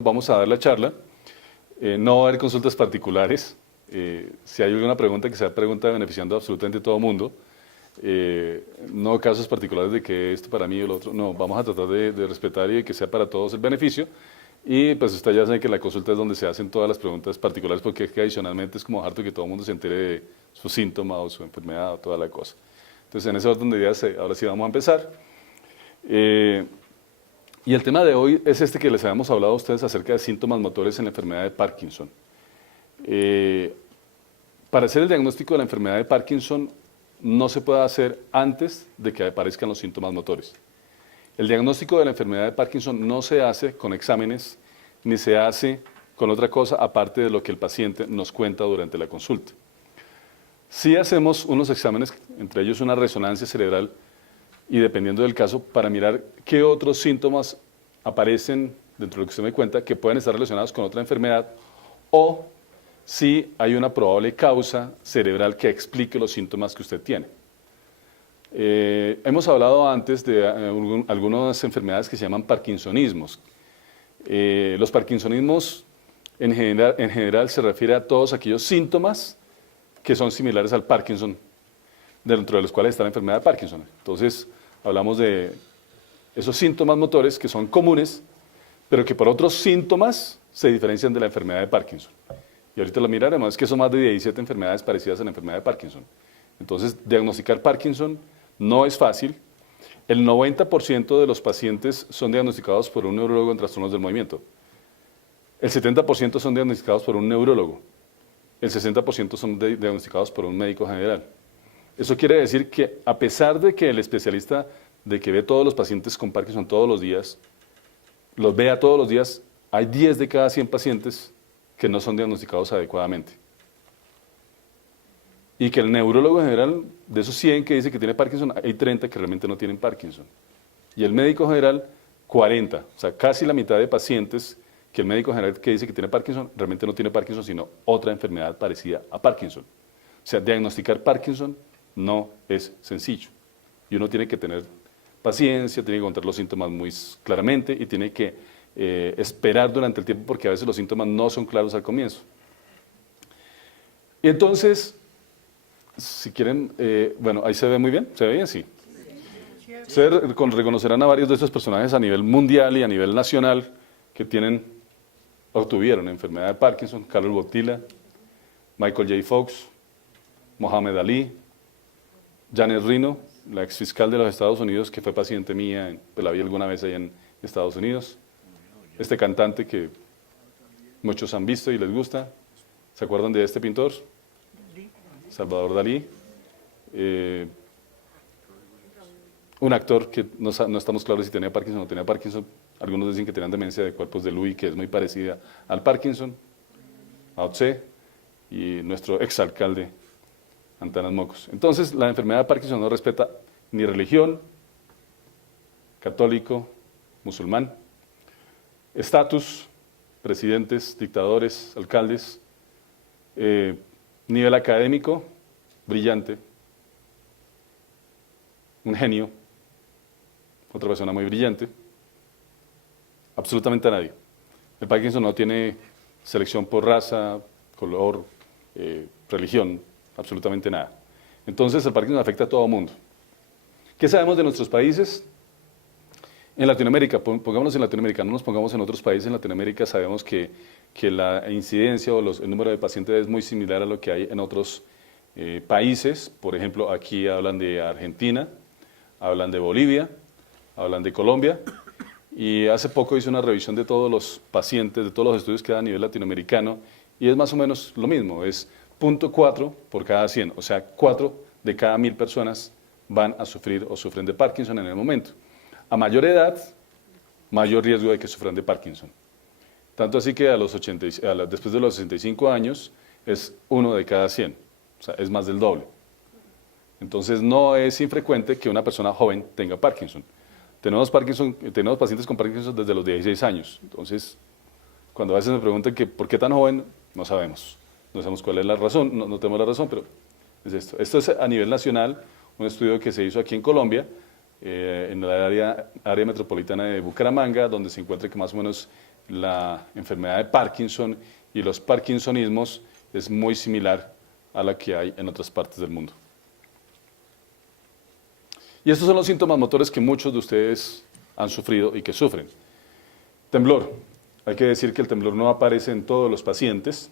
Vamos a dar la charla. No va a haber consultas particulares. Si hay alguna pregunta que sea pregunta beneficiando a absolutamente todo el mundo, no casos particulares de que esto para mí o lo otro. No, vamos a tratar de respetar y de que sea para todos el beneficio. Y pues usted ya sabe que la consulta es donde se hacen todas las preguntas particulares, porque es que adicionalmente es como harto que todo el mundo se entere de su síntoma o su enfermedad o toda la cosa. Entonces, en ese orden de ideas, ahora sí vamos a empezar. Y el tema de hoy es este que les habíamos hablado a ustedes acerca de síntomas motores en la enfermedad de Parkinson. Para hacer el diagnóstico de la enfermedad de Parkinson no se puede hacer antes de que aparezcan los síntomas motores. El diagnóstico de la enfermedad de Parkinson no se hace con exámenes ni se hace con otra cosa aparte de lo que el paciente nos cuenta durante la consulta. Sí hacemos unos exámenes, entre ellos una resonancia cerebral, y dependiendo del caso, para mirar qué otros síntomas aparecen dentro de lo que usted me cuenta que pueden estar relacionados con otra enfermedad o si hay una probable causa cerebral que explique los síntomas que usted tiene. Hemos hablado antes de algunas enfermedades que se llaman parkinsonismos. Los parkinsonismos en general se refiere a todos aquellos síntomas que son similares al Parkinson, dentro de los cuales está la enfermedad de Parkinson. Entonces, hablamos de esos síntomas motores que son comunes, pero que por otros síntomas se diferencian de la enfermedad de Parkinson. Y ahorita lo miraremos, es que son más de 17 enfermedades parecidas a la enfermedad de Parkinson. Entonces, diagnosticar Parkinson no es fácil. El 90% de los pacientes son diagnosticados por un neurólogo en trastornos del movimiento. El 70% son diagnosticados por un neurólogo. El 60% son diagnosticados por un médico general. Eso quiere decir que a pesar de que el especialista de que ve todos los pacientes con Parkinson todos los días, los vea todos los días, hay 10 de cada 100 pacientes que no son diagnosticados adecuadamente. Y que el neurólogo en general, de esos 100 que dice que tiene Parkinson, hay 30 que realmente no tienen Parkinson. Y el médico general, 40. O sea, casi la mitad de pacientes que el médico general que dice que tiene Parkinson, realmente no tiene Parkinson, sino otra enfermedad parecida a Parkinson. O sea, diagnosticar Parkinson no es sencillo. Y uno tiene que tener paciencia, tiene que encontrar los síntomas muy claramente y tiene que esperar durante el tiempo porque a veces los síntomas no son claros al comienzo. Y entonces, si quieren, bueno, ahí se ve muy bien, ¿se ve bien? Sí. Ustedes reconocerán a varios de estos personajes a nivel mundial y a nivel nacional que tienen o tuvieron enfermedad de Parkinson: Carlos Botila, Michael J. Fox, Mohamed Ali, Janet Reno, la exfiscal de los Estados Unidos, que fue paciente mía, pues la vi alguna vez ahí en Estados Unidos. Este cantante que muchos han visto y les gusta. ¿Se acuerdan de este pintor? Salvador Dalí. Un actor que no estamos claros si tenía Parkinson o no tenía Parkinson. Algunos dicen que tenían demencia de cuerpos de Louis, que es muy parecida al Parkinson. Mao Tse y nuestro exalcalde Antanas Mocos. Entonces, la enfermedad de Parkinson no respeta ni religión, católico, musulmán, estatus, presidentes, dictadores, alcaldes, nivel académico, brillante, un genio, otra persona muy brillante, absolutamente a nadie. El Parkinson no tiene selección por raza, color, religión, absolutamente nada. Entonces el Parkinson afecta a todo el mundo. ¿Qué sabemos de nuestros países? En Latinoamérica, pongámonos en Latinoamérica, no nos pongamos en otros países. En Latinoamérica sabemos que la incidencia o el número de pacientes es muy similar a lo que hay en otros países. Por ejemplo, aquí hablan de Argentina, hablan de Bolivia, hablan de Colombia. Y hace poco hice una revisión de todos los pacientes, de todos los estudios que da a nivel latinoamericano, y es más o menos lo mismo, es 0.4 por cada 100, o sea, 4 de cada 1000 personas van a sufrir o sufren de Parkinson en el momento. A mayor edad, mayor riesgo de que sufran de Parkinson. Tanto así que después de los 65 años es 1 de cada 100, o sea, es más del doble. Entonces no es infrecuente que una persona joven tenga Parkinson. Tenemos pacientes con Parkinson desde los 16 años. Entonces, cuando a veces me preguntan que ¿por qué tan joven? No sabemos. No sabemos cuál es la razón, no tenemos la razón, pero es esto. Esto es a nivel nacional, un estudio que se hizo aquí en Colombia, en la área metropolitana de Bucaramanga, donde se encuentra que más o menos la enfermedad de Parkinson y los parkinsonismos es muy similar a la que hay en otras partes del mundo. Y estos son los síntomas motores que muchos de ustedes han sufrido y que sufren. Temblor. Hay que decir que el temblor no aparece en todos los pacientes.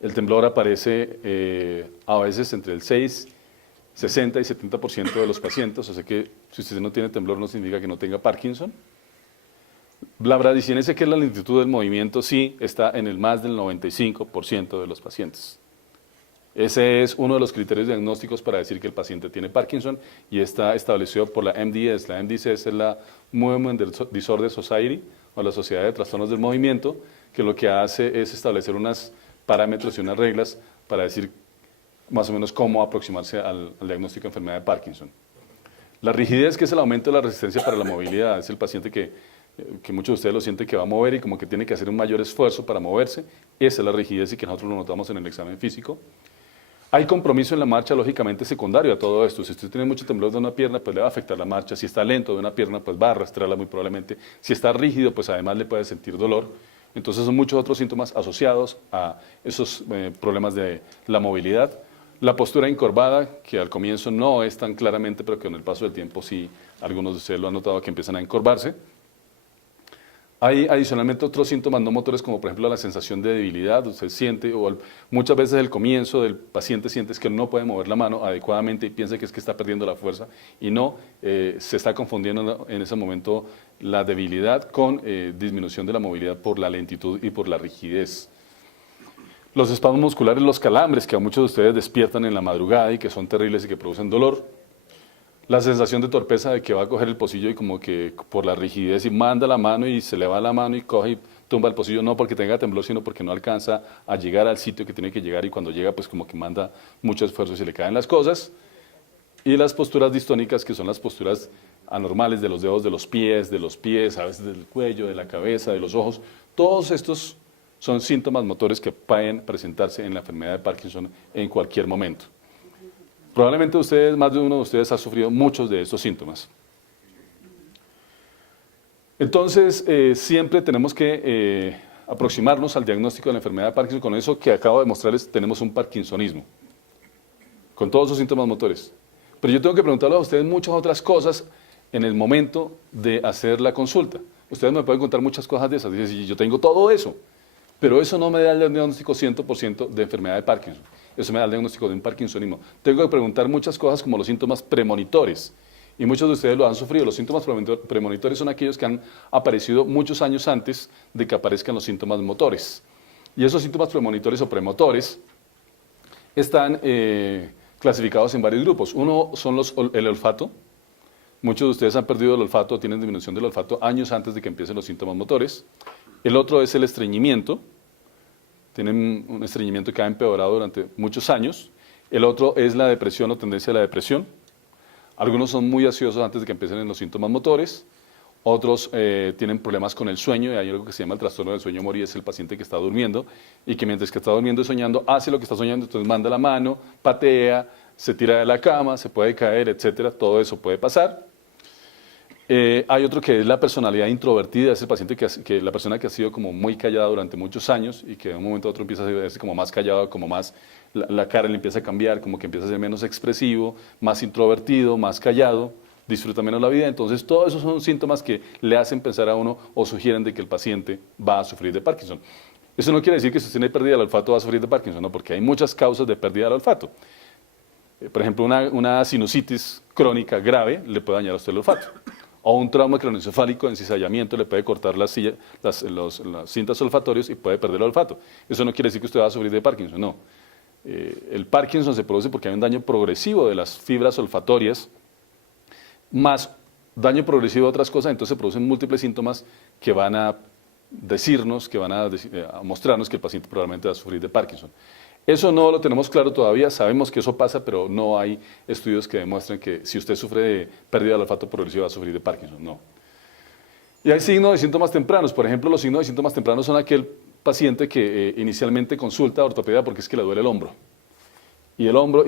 El temblor aparece a veces entre el 6, 60 y 70% de los pacientes, o sea que si usted no tiene temblor no significa que no tenga Parkinson. La bradicinesia, que es la lentitud del movimiento, sí está en el más del 95% de los pacientes. Ese es uno de los criterios diagnósticos para decir que el paciente tiene Parkinson y está establecido por la MDS. La MDS es la Movement Disorder Society, o la Sociedad de Trastornos del Movimiento, que lo que hace es establecer unos parámetros y unas reglas para decir más o menos cómo aproximarse al diagnóstico de enfermedad de Parkinson. La rigidez, que es el aumento de la resistencia para la movilidad, es el paciente que muchos de ustedes lo sienten que va a mover y como que tiene que hacer un mayor esfuerzo para moverse. Esa es la rigidez y que nosotros lo notamos en el examen físico. Hay compromiso en la marcha, lógicamente, secundario a todo esto. Si usted tiene mucho temblor de una pierna, pues le va a afectar la marcha. Si está lento de una pierna, pues va a arrastrarla muy probablemente. Si está rígido, pues además le puede sentir dolor. Entonces son muchos otros síntomas asociados a esos problemas de la movilidad. La postura encorvada, que al comienzo no es tan claramente, pero que con el paso del tiempo sí, algunos de ustedes lo han notado que empiezan a encorvarse. Hay adicionalmente otros síntomas no motores, como por ejemplo la sensación de debilidad. Usted siente, o muchas veces el comienzo del paciente siente que no puede mover la mano adecuadamente y piensa que es que está perdiendo la fuerza, y no, se está confundiendo en ese momento la debilidad con disminución de la movilidad por la lentitud y por la rigidez. Los espasmos musculares, los calambres, que a muchos de ustedes despiertan en la madrugada y que son terribles y que producen dolor. La sensación de torpeza de que va a coger el pocillo y como que por la rigidez y manda la mano y se le va la mano y coge y tumba el pocillo, no porque tenga temblor, sino porque no alcanza a llegar al sitio que tiene que llegar y cuando llega pues como que manda mucho esfuerzo y se le caen las cosas. Y las posturas distónicas, que son las posturas anormales de los dedos de los pies, a veces del cuello, de la cabeza, de los ojos. Todos estos son síntomas motores que pueden presentarse en la enfermedad de Parkinson en cualquier momento. Probablemente ustedes, más de uno de ustedes ha sufrido muchos de estos síntomas. Entonces, siempre tenemos que aproximarnos al diagnóstico de la enfermedad de Parkinson. Con eso que acabo de mostrarles, tenemos un parkinsonismo, con todos esos síntomas motores. Pero yo tengo que preguntarles a ustedes muchas otras cosas en el momento de hacer la consulta. Ustedes me pueden contar muchas cosas de esas. Dicen, yo tengo todo eso, pero eso no me da el diagnóstico 100% de enfermedad de Parkinson. Eso me da el diagnóstico de un parkinsonismo. Tengo que preguntar muchas cosas como los síntomas premonitores. Y muchos de ustedes lo han sufrido. Los síntomas premonitores son aquellos que han aparecido muchos años antes de que aparezcan los síntomas motores. Y esos síntomas premonitores o premotores están clasificados en varios grupos. Uno son el olfato. Muchos de ustedes han perdido el olfato, tienen disminución del olfato años antes de que empiecen los síntomas motores. El otro es el estreñimiento. Tienen un estreñimiento que ha empeorado durante muchos años. El otro es la depresión o tendencia a la depresión. Algunos son muy ansiosos antes de que empiecen los síntomas motores. Otros tienen problemas con el sueño, y hay algo que se llama el trastorno del sueño morir, es el paciente que está durmiendo y que mientras que está durmiendo y soñando, hace lo que está soñando, entonces manda la mano, patea, se tira de la cama, se puede caer, etcétera. Todo eso puede pasar. Hay otro que es la personalidad introvertida, es el paciente la persona que ha sido como muy callada durante muchos años y que de un momento a otro empieza a ser como más callado, como más, la cara le empieza a cambiar, como que empieza a ser menos expresivo, más introvertido, más callado, disfruta menos la vida. Entonces todos esos son síntomas que le hacen pensar a uno o sugieren de que el paciente va a sufrir de Parkinson. Eso no quiere decir que si usted tiene pérdida del olfato va a sufrir de Parkinson, no, porque hay muchas causas de pérdida del olfato. Por ejemplo, una sinusitis crónica grave le puede dañar a usted el olfato. O un trauma craneoencefálico en cizallamiento le puede cortar las cintas olfatorias y puede perder el olfato. Eso no quiere decir que usted va a sufrir de Parkinson, no. El Parkinson se produce porque hay un daño progresivo de las fibras olfatorias, más daño progresivo de otras cosas, entonces se producen múltiples síntomas que van a decirnos, que van a mostrarnos que el paciente probablemente va a sufrir de Parkinson. Eso no lo tenemos claro todavía, sabemos que eso pasa, pero no hay estudios que demuestren que si usted sufre de pérdida del olfato progresiva va a sufrir de Parkinson, no. Y hay signos de síntomas tempranos. Por ejemplo, los signos de síntomas tempranos son aquel paciente que inicialmente consulta a ortopedia porque es que le duele el hombro. Y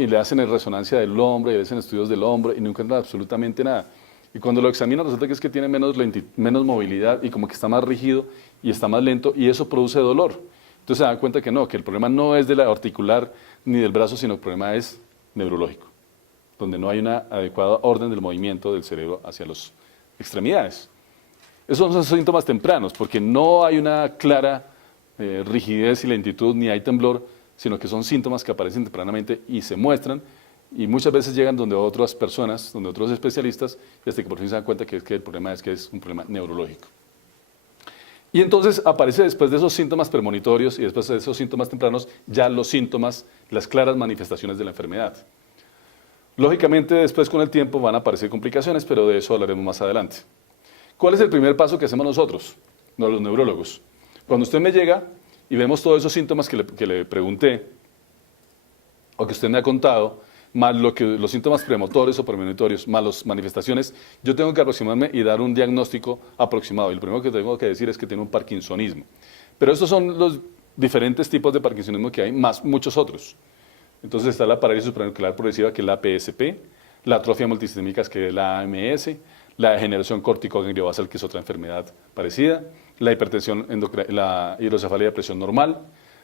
le hacen resonancia del hombro y le hacen estudios del hombro y no encuentran absolutamente nada. Y cuando lo examinan resulta que es que tiene menos movilidad y como que está más rígido y está más lento y eso produce dolor. Entonces se dan cuenta que no, que el problema no es de la articular ni del brazo, sino el problema es neurológico, donde no hay una adecuada orden del movimiento del cerebro hacia las extremidades. Esos son síntomas tempranos, porque no hay una clara rigidez y lentitud, ni hay temblor, sino que son síntomas que aparecen tempranamente y se muestran, y muchas veces llegan donde otras personas, donde otros especialistas, y hasta que por fin se dan cuenta que el problema es que es un problema neurológico. Y entonces aparece después de esos síntomas premonitorios y después de esos síntomas tempranos, ya los síntomas, las claras manifestaciones de la enfermedad. Lógicamente, después con el tiempo van a aparecer complicaciones, pero de eso hablaremos más adelante. ¿Cuál es el primer paso que hacemos nosotros, los neurólogos? Cuando usted me llega y vemos todos esos síntomas que le pregunté, o que usted me ha contado, más los síntomas premotores o premonitorios, más las manifestaciones, yo tengo que aproximarme y dar un diagnóstico aproximado. Y lo primero que tengo que decir es que tiene un parkinsonismo. Pero estos son los diferentes tipos de parkinsonismo que hay, más muchos otros. Entonces está la parálisis supranuclear progresiva, que es la PSP, la atrofia multisistémica, que es la AMS, la degeneración corticogangliobasal, que es otra enfermedad parecida, la hipertensión la hidrocefalia de presión normal,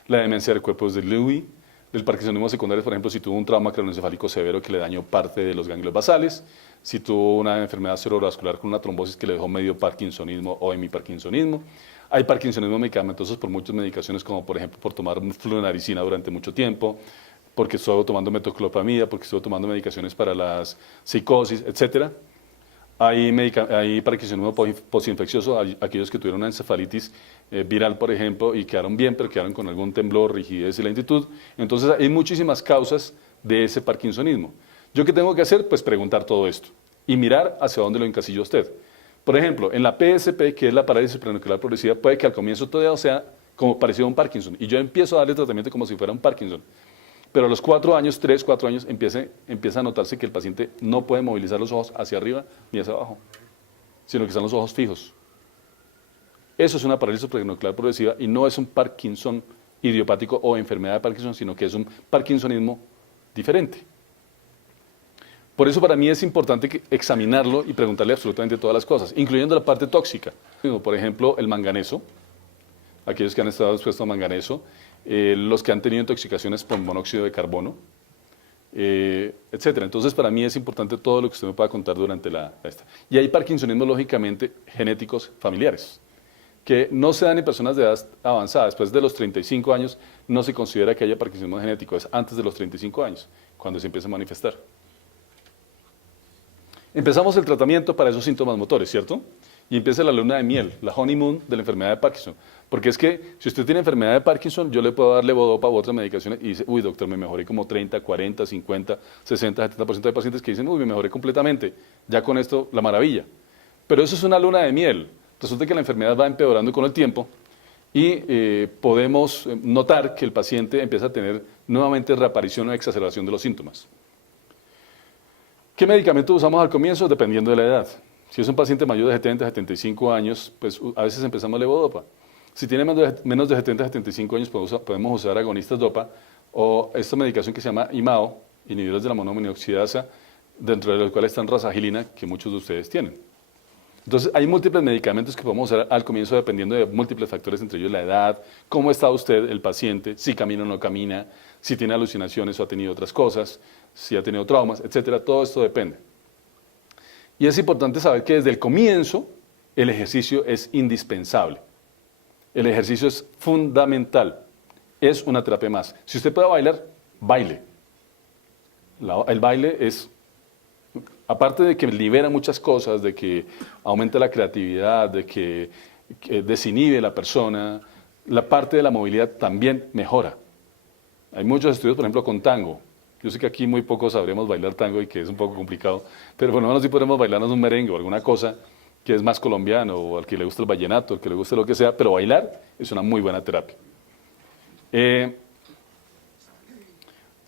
la demencia de cuerpos de Lewy, el parkinsonismo secundario, por ejemplo, si tuvo un trauma craneoencefálico severo que le dañó parte de los ganglios basales, si tuvo una enfermedad cerebrovascular con una trombosis que le dejó medio parkinsonismo o hemiparkinsonismo. Hay parkinsonismo medicamentosos por muchas medicaciones, como por ejemplo por tomar flunaricina durante mucho tiempo, porque estuvo tomando metoclopramida, porque estuvo tomando medicaciones para las psicosis, etc. Hay parkinsonismo postinfeccioso, aquellos que tuvieron una encefalitis viral, por ejemplo, y quedaron bien, pero quedaron con algún temblor, rigidez y lentitud. Entonces hay muchísimas causas de ese parkinsonismo. ¿Yo qué tengo que hacer? Pues preguntar todo esto y mirar hacia dónde lo encasilla usted. Por ejemplo, en la PSP, que es la parálisis supranuclear progresiva, puede que al comienzo todavía sea como parecido a un Parkinson, y yo empiezo a darle tratamiento como si fuera un Parkinson. Pero a los 4 años, 3, 4 años, empieza a notarse que el paciente no puede movilizar los ojos hacia arriba ni hacia abajo, sino que están los ojos fijos. Eso es una parálisis supranuclear progresiva y no es un Parkinson idiopático o enfermedad de Parkinson, sino que es un parkinsonismo diferente. Por eso para mí es importante examinarlo y preguntarle absolutamente todas las cosas, incluyendo la parte tóxica. Por ejemplo, el manganeso, aquellos que han estado expuestos a manganeso, los que han tenido intoxicaciones por monóxido de carbono, etc. Entonces, para mí es importante todo lo que usted me pueda contar durante esta. Y hay parkinsonismo, lógicamente, genéticos familiares, que no se dan en personas de edad avanzada. Después de los 35 años no se considera que haya parkinsonismo genético, es antes de los 35 años, cuando se empieza a manifestar. Empezamos el tratamiento para esos síntomas motores, ¿cierto? Y empieza la luna de miel, la honeymoon de la enfermedad de Parkinson. Porque es que si usted tiene enfermedad de Parkinson, yo le puedo dar levodopa u otras medicaciones y dice, uy, doctor, me mejoré como 30, 40, 50, 60, 70% de pacientes que dicen, uy, me mejoré completamente, ya con esto, la maravilla. Pero eso es una luna de miel. Resulta que la enfermedad va empeorando con el tiempo y podemos notar que el paciente empieza a tener nuevamente reaparición o exacerbación de los síntomas. ¿Qué medicamento usamos al comienzo? Dependiendo de la edad. Si es un paciente mayor de 70, 75 años, pues a veces empezamos levodopa. Si tiene menos de 70, 75 años, podemos usar agonistas DOPA o esta medicación que se llama IMAO, inhibidores de la monoaminoxidasa, dentro de los cuales están rasagilina, que muchos de ustedes tienen. Entonces, hay múltiples medicamentos que podemos usar al comienzo dependiendo de múltiples factores, entre ellos la edad, cómo está usted, el paciente, si camina o no camina, si tiene alucinaciones o ha tenido otras cosas, si ha tenido traumas, etcétera. Todo esto depende. Y es importante saber que desde el comienzo el ejercicio es indispensable. El ejercicio es fundamental. Es una terapia más. Si usted puede bailar, baile. El baile es, aparte de que libera muchas cosas, de que aumenta la creatividad, de que desinhibe la persona, la parte de la movilidad también mejora. Hay muchos estudios, por ejemplo, con tango. Yo sé que aquí muy pocos sabremos bailar tango y que es un poco complicado, pero por lo menos sí podemos bailarnos un merengue o alguna cosa que es más colombiano, o al que le gusta el vallenato, al que le guste lo que sea, pero bailar es una muy buena terapia.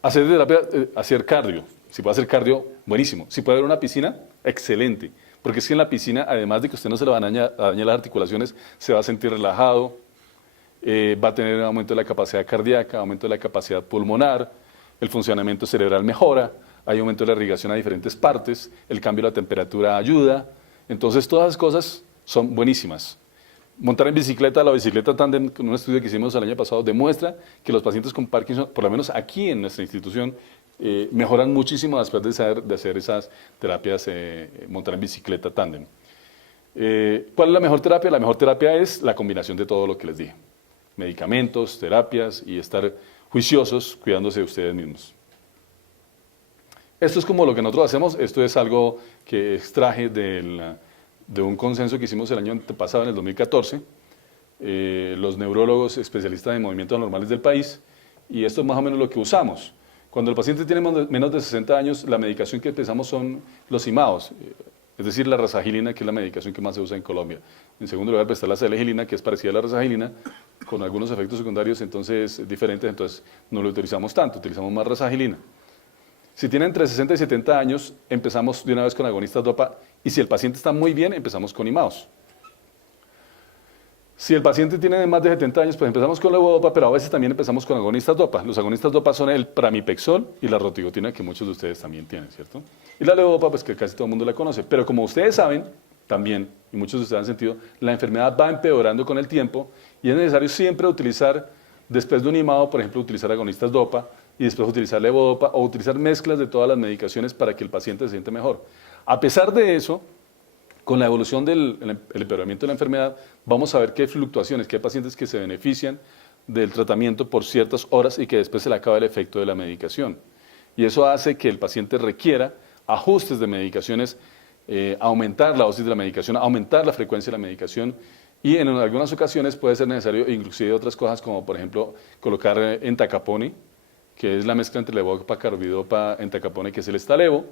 Hacer terapia, hacer cardio. Si puede hacer cardio, buenísimo. Si puede haber una piscina, excelente. Porque es que en la piscina, además de que usted no se le van a dañar las articulaciones, se va a sentir relajado, va a tener aumento de la capacidad cardíaca, aumento de la capacidad pulmonar, el funcionamiento cerebral mejora, hay aumento de la irrigación a diferentes partes, el cambio de la temperatura ayuda. Entonces todas las cosas son buenísimas. Montar en bicicleta, la bicicleta tándem, con un estudio que hicimos el año pasado, demuestra que los pacientes con Parkinson, por lo menos aquí en nuestra institución, mejoran muchísimo después de hacer esas terapias, montar en bicicleta tándem. ¿Cuál es la mejor terapia? La mejor terapia es la combinación de todo lo que les dije. Medicamentos, terapias y estar juiciosos cuidándose de ustedes mismos. Esto es como lo que nosotros hacemos. Esto es algo que extraje de un consenso que hicimos el año pasado, en el 2014, los neurólogos especialistas en movimientos normales del país, y esto es más o menos lo que usamos. Cuando el paciente tiene menos de 60 años, la medicación que empezamos son los IMAOs, es decir, la razagilina, que es la medicación que más se usa en Colombia. En segundo lugar, pues, está la selegilina, que es parecida a la razagilina, con algunos efectos secundarios entonces diferentes, entonces no lo utilizamos tanto, utilizamos más razagilina. Si tienen entre 60 y 70 años, empezamos de una vez con agonistas DOPA, y si el paciente está muy bien, empezamos con IMAOs. Si el paciente tiene más de 70 años, pues empezamos con levodopa, pero a veces también empezamos con agonistas DOPA. Los agonistas DOPA son el pramipexol y la rotigotina, que muchos de ustedes también tienen, ¿cierto? Y la levodopa, pues que casi todo el mundo la conoce. Pero como ustedes saben, también, y muchos de ustedes han sentido, la enfermedad va empeorando con el tiempo y es necesario siempre utilizar, después de un IMAO, por ejemplo, utilizar agonistas DOPA y después utilizar levodopa o utilizar mezclas de todas las medicaciones para que el paciente se siente mejor. A pesar de eso, con la evolución del empeoramiento de la enfermedad, vamos a ver que hay fluctuaciones, que hay pacientes que se benefician del tratamiento por ciertas horas y que después se le acaba el efecto de la medicación. Y eso hace que el paciente requiera ajustes de medicaciones, aumentar la dosis de la medicación, aumentar la frecuencia de la medicación, y en algunas ocasiones puede ser necesario inclusive otras cosas como por ejemplo colocar entacapone, que es la mezcla entre levodopa, carbidopa, entacapone, que es el estalevo,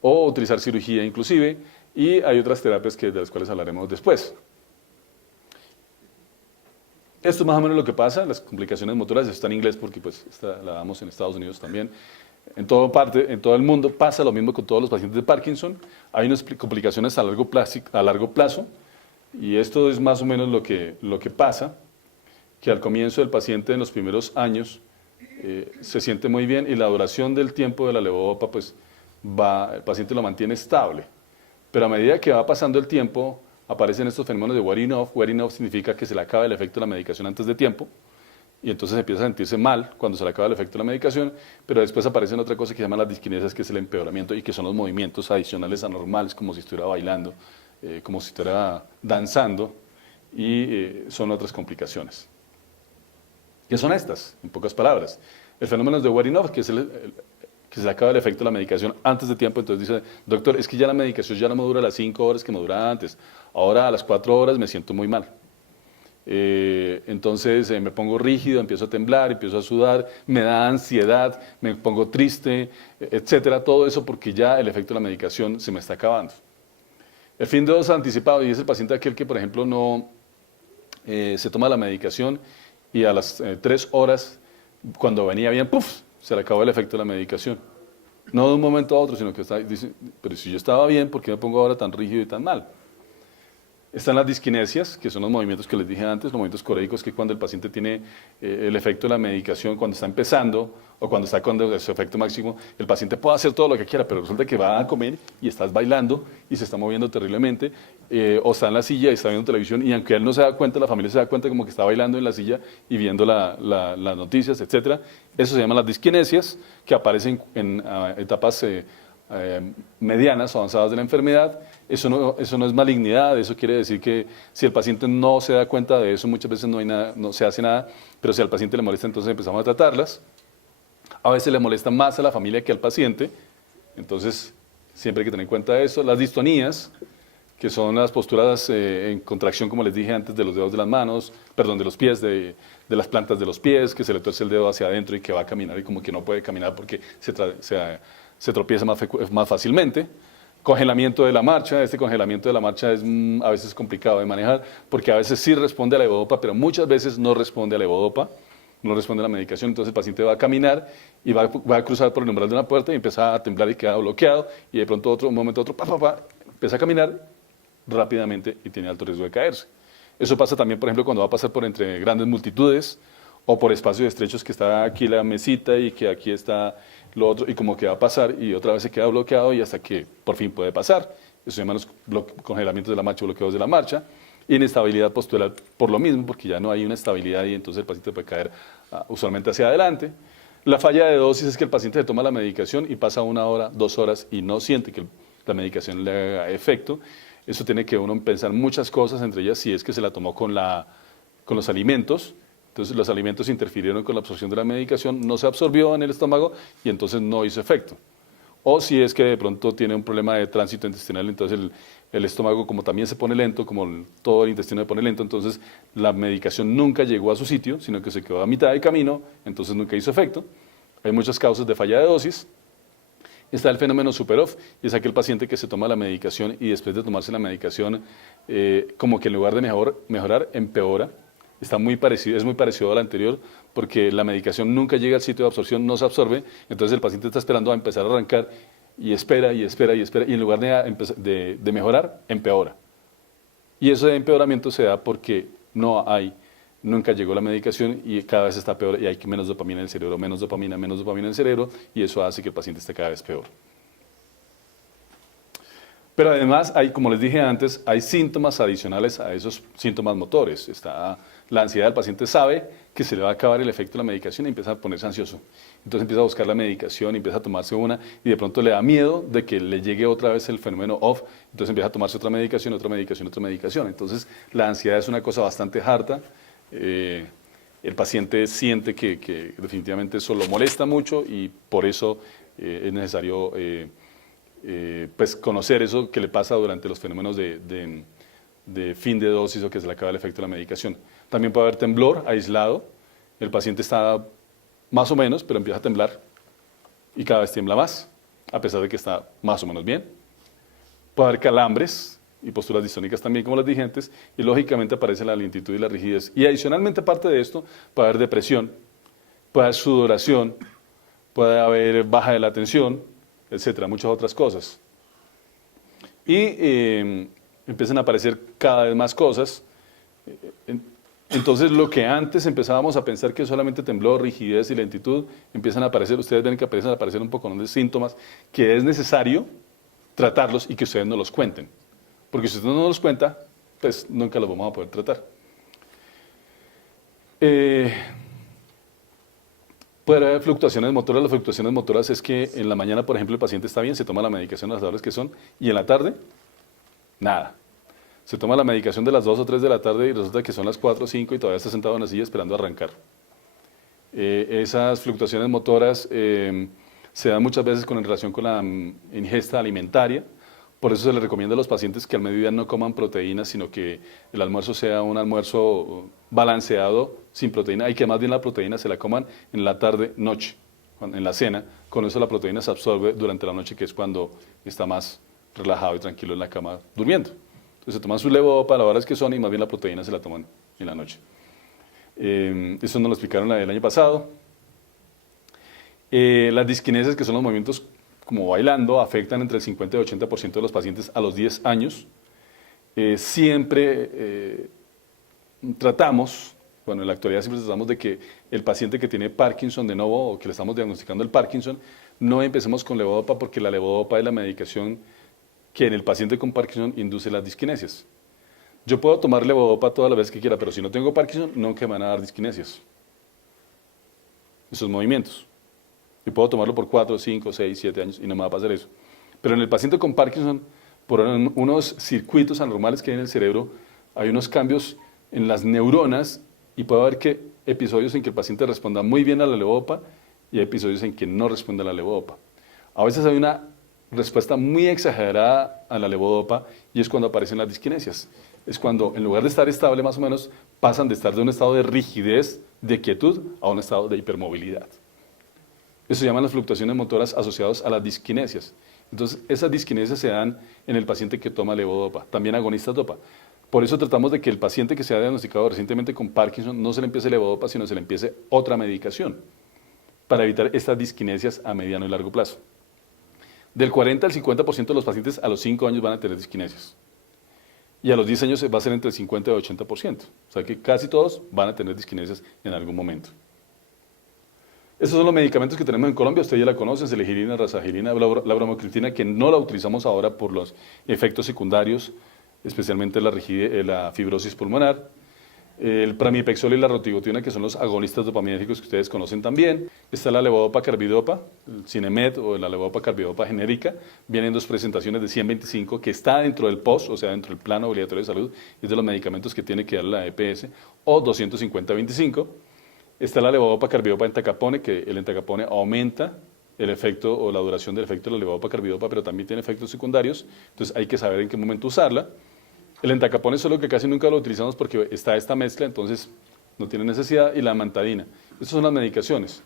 o utilizar cirugía inclusive, y hay otras terapias de las cuales hablaremos después. Esto es más o menos lo que pasa, las complicaciones motoras, está en inglés porque pues, la damos en Estados Unidos también. En todo el mundo pasa lo mismo con todos los pacientes de Parkinson. Hay unas complicaciones a largo plazo, y esto es más o menos lo que pasa, que al comienzo del paciente en los primeros años se siente muy bien y la duración del tiempo de la levodopa, pues el paciente lo mantiene estable. Pero a medida que va pasando el tiempo, aparecen estos fenómenos de wearing off. Wearing off significa que se le acaba el efecto de la medicación antes de tiempo, y entonces empieza a sentirse mal cuando se le acaba el efecto de la medicación, pero después aparecen otra cosa que se llama las disquinesias, que es el empeoramiento y que son los movimientos adicionales anormales, como si estuviera bailando, como si estuviera danzando, y son otras complicaciones. ¿Qué son estas? En pocas palabras. El fenómeno de wearing off, que es que se le acaba el efecto de la medicación antes de tiempo, entonces dice, doctor, es que ya la medicación ya no me dura las 5 horas que me duraba antes, ahora a las 4 horas me siento muy mal. Entonces me pongo rígido, empiezo a temblar, empiezo a sudar, me da ansiedad, me pongo triste, etcétera, todo eso porque ya el efecto de la medicación se me está acabando. El fin de dosis anticipado, y es el paciente aquel que, por ejemplo, no se toma la medicación y a las 3 horas, cuando venía bien, ¡puf!, se le acabó el efecto de la medicación. No de un momento a otro, sino que dice, pero si yo estaba bien, ¿por qué me pongo ahora tan rígido y tan mal? Están las disquinesias, que son los movimientos que les dije antes, los movimientos coréicos, que cuando el paciente tiene el efecto de la medicación, cuando está empezando o cuando está con su efecto máximo, el paciente puede hacer todo lo que quiera, pero resulta que va a comer y estás bailando y se está moviendo terriblemente, o está en la silla y está viendo televisión, y aunque él no se da cuenta, la familia se da cuenta como que está bailando en la silla y viendo las noticias, etcétera. Eso se llaman las disquinesias, que aparecen en etapas medianas o avanzadas de la enfermedad. Eso no es malignidad, eso quiere decir que si el paciente no se da cuenta de eso, muchas veces no se hace nada, pero si al paciente le molesta, entonces empezamos a tratarlas. A veces le molesta más a la familia que al paciente, entonces siempre hay que tener en cuenta eso. Las distonías, que son las posturas en contracción, como les dije antes, de los dedos de las manos, perdón, de los pies, de las plantas de los pies, que se le tuerce el dedo hacia adentro y que va a caminar y como que no puede caminar porque se tropieza más fácilmente. Congelamiento de la marcha. Este congelamiento de la marcha es a veces complicado de manejar porque a veces sí responde a la levodopa, pero muchas veces no responde a la levodopa, no responde a la medicación. Entonces el paciente va a caminar y va a cruzar por el umbral de una puerta y empieza a temblar y queda bloqueado, y de pronto un momento otro, empieza a caminar rápidamente y tiene alto riesgo de caerse. Eso pasa también, por ejemplo, cuando va a pasar por entre grandes multitudes o por espacios estrechos que está aquí la mesita y que aquí está lo otro, y como que va a pasar y otra vez se queda bloqueado y hasta que por fin puede pasar. Eso se llama los congelamientos de la marcha o bloqueos de la marcha. Inestabilidad postural por lo mismo, porque ya no hay una estabilidad y entonces el paciente puede caer usualmente hacia adelante. La falla de dosis es que el paciente se toma la medicación y pasa 1 hora, 2 horas y no siente que la medicación le haga efecto. Eso tiene que uno pensar muchas cosas, entre ellas si es que se la tomó con los alimentos. Entonces los alimentos interfirieron con la absorción de la medicación, no se absorbió en el estómago y entonces no hizo efecto. O si es que de pronto tiene un problema de tránsito intestinal, entonces el estómago como también se pone lento, como todo el intestino se pone lento, entonces la medicación nunca llegó a su sitio, sino que se quedó a mitad de camino, entonces nunca hizo efecto. Hay muchas causas de falla de dosis. Está el fenómeno super-off, y es aquel paciente que se toma la medicación y después de tomarse la medicación, como que en lugar de mejorar, empeora. Está muy parecido, es muy parecido al anterior, porque la medicación nunca llega al sitio de absorción, no se absorbe, entonces el paciente está esperando a empezar a arrancar y espera y espera y espera, y en lugar de mejorar, empeora. Y eso de empeoramiento se da porque nunca llegó la medicación y cada vez está peor y hay menos dopamina en el cerebro, menos dopamina en el cerebro, y eso hace que el paciente esté cada vez peor. Pero además, como les dije antes, hay síntomas adicionales a esos síntomas motores. La ansiedad del paciente sabe que se le va a acabar el efecto de la medicación y empieza a ponerse ansioso. Entonces empieza a buscar la medicación, empieza a tomarse una y de pronto le da miedo de que le llegue otra vez el fenómeno off, entonces empieza a tomarse otra medicación, otra medicación, otra medicación. Entonces la ansiedad es una cosa bastante harta. El paciente siente que definitivamente eso lo molesta mucho y por eso es necesario pues conocer eso que le pasa durante los fenómenos de fin de dosis o que se le acaba el efecto de la medicación. También puede haber temblor aislado, el paciente está más o menos, pero empieza a temblar y cada vez tiembla más, a pesar de que está más o menos bien. Puede haber calambres y posturas distónicas también, como las dije antes, y lógicamente aparece la lentitud y la rigidez. Y adicionalmente, aparte de esto, puede haber depresión, puede haber sudoración, puede haber baja de la atención, etcétera, muchas otras cosas. Y empiezan a aparecer cada vez más cosas. Entonces, lo que antes empezábamos a pensar que solamente temblor, rigidez y lentitud, empiezan a aparecer, ustedes ven que empiezan a aparecer un poco de síntomas que es necesario tratarlos y que ustedes no los cuenten. Porque si usted no los cuenta, pues nunca los vamos a poder tratar. Puede haber fluctuaciones motoras. Las fluctuaciones motoras es que en la mañana, por ejemplo, el paciente está bien, se toma la medicación a las horas que son, y en la tarde, nada. Se toma la medicación de las 2 o 3 de la tarde y resulta que son las 4 o 5 y todavía está sentado en la silla esperando arrancar. Esas fluctuaciones motoras se dan muchas veces con relación con la ingesta alimentaria. Por eso se les recomienda a los pacientes que al mediodía no coman proteínas, sino que el almuerzo sea un almuerzo balanceado, sin proteína, y que más bien la proteína se la coman en la tarde, noche, en la cena. Con eso la proteína se absorbe durante la noche, que es cuando está más relajado y tranquilo en la cama durmiendo. Entonces se toman su levodopa a las horas que son y más bien la proteína se la toman en la noche. Eso nos lo explicaron el año pasado. Las disquinesias, que son los movimientos como bailando, afectan entre el 50 y el 80% de los pacientes a los 10 años. Siempre tratamos, bueno, en la actualidad siempre tratamos de que el paciente que tiene Parkinson de nuevo o que le estamos diagnosticando el Parkinson, no empecemos con levodopa porque la levodopa es la medicación que en el paciente con Parkinson induce las disquinesias. Yo puedo tomar levodopa todas las veces que quiera, pero si no tengo Parkinson, nunca me van a dar disquinesias. Esos movimientos. Y puedo tomarlo por 4, 5, 6, 7 años y no me va a pasar eso. Pero en el paciente con Parkinson, por unos circuitos anormales que hay en el cerebro, hay unos cambios en las neuronas y puede haber que episodios en que el paciente responda muy bien a la levodopa y hay episodios en que no responde a la levodopa. A veces hay una respuesta muy exagerada a la levodopa y es cuando aparecen las disquinesias. Es cuando, en lugar de estar estable más o menos, pasan de estar de un estado de rigidez, de quietud, a un estado de hipermovilidad. Eso se llaman las fluctuaciones motoras asociadas a las disquinesias. Entonces, esas disquinesias se dan en el paciente que toma levodopa, también agonistas dopa. Por eso tratamos de que el paciente que se ha diagnosticado recientemente con Parkinson no se le empiece levodopa, sino se le empiece otra medicación para evitar estas disquinesias a mediano y largo plazo. Del 40 al 50% de los pacientes a los 5 años van a tener disquinesias. y a los 10 años va a ser entre el 50 y el 80%. O sea que casi todos van a tener disquinesias en algún momento. Estos son los medicamentos que tenemos en Colombia, ustedes ya la conocen, seligirina, razagirina, la bromocriptina, que no la utilizamos ahora por los efectos secundarios, especialmente la fibrosis pulmonar. El pramipexol y la rotigotina, que son los agonistas dopaminérgicos que ustedes conocen también. Está la levodopa carbidopa, el Cinemed o la levodopa carbidopa genérica. Vienen dos presentaciones de 125 que está dentro del POS, o sea, dentro del Plan Obligatorio de Salud, es de los medicamentos que tiene que dar la EPS, o 250-25. Está la levodopa carbidopa entacapone, que el entacapone aumenta el efecto o la duración del efecto de la levodopa carbidopa, pero también tiene efectos secundarios, entonces hay que saber en qué momento usarla. El entacapone es solo que casi nunca lo utilizamos porque está esta mezcla, entonces no tiene necesidad, y la amantadina. Estas son las medicaciones.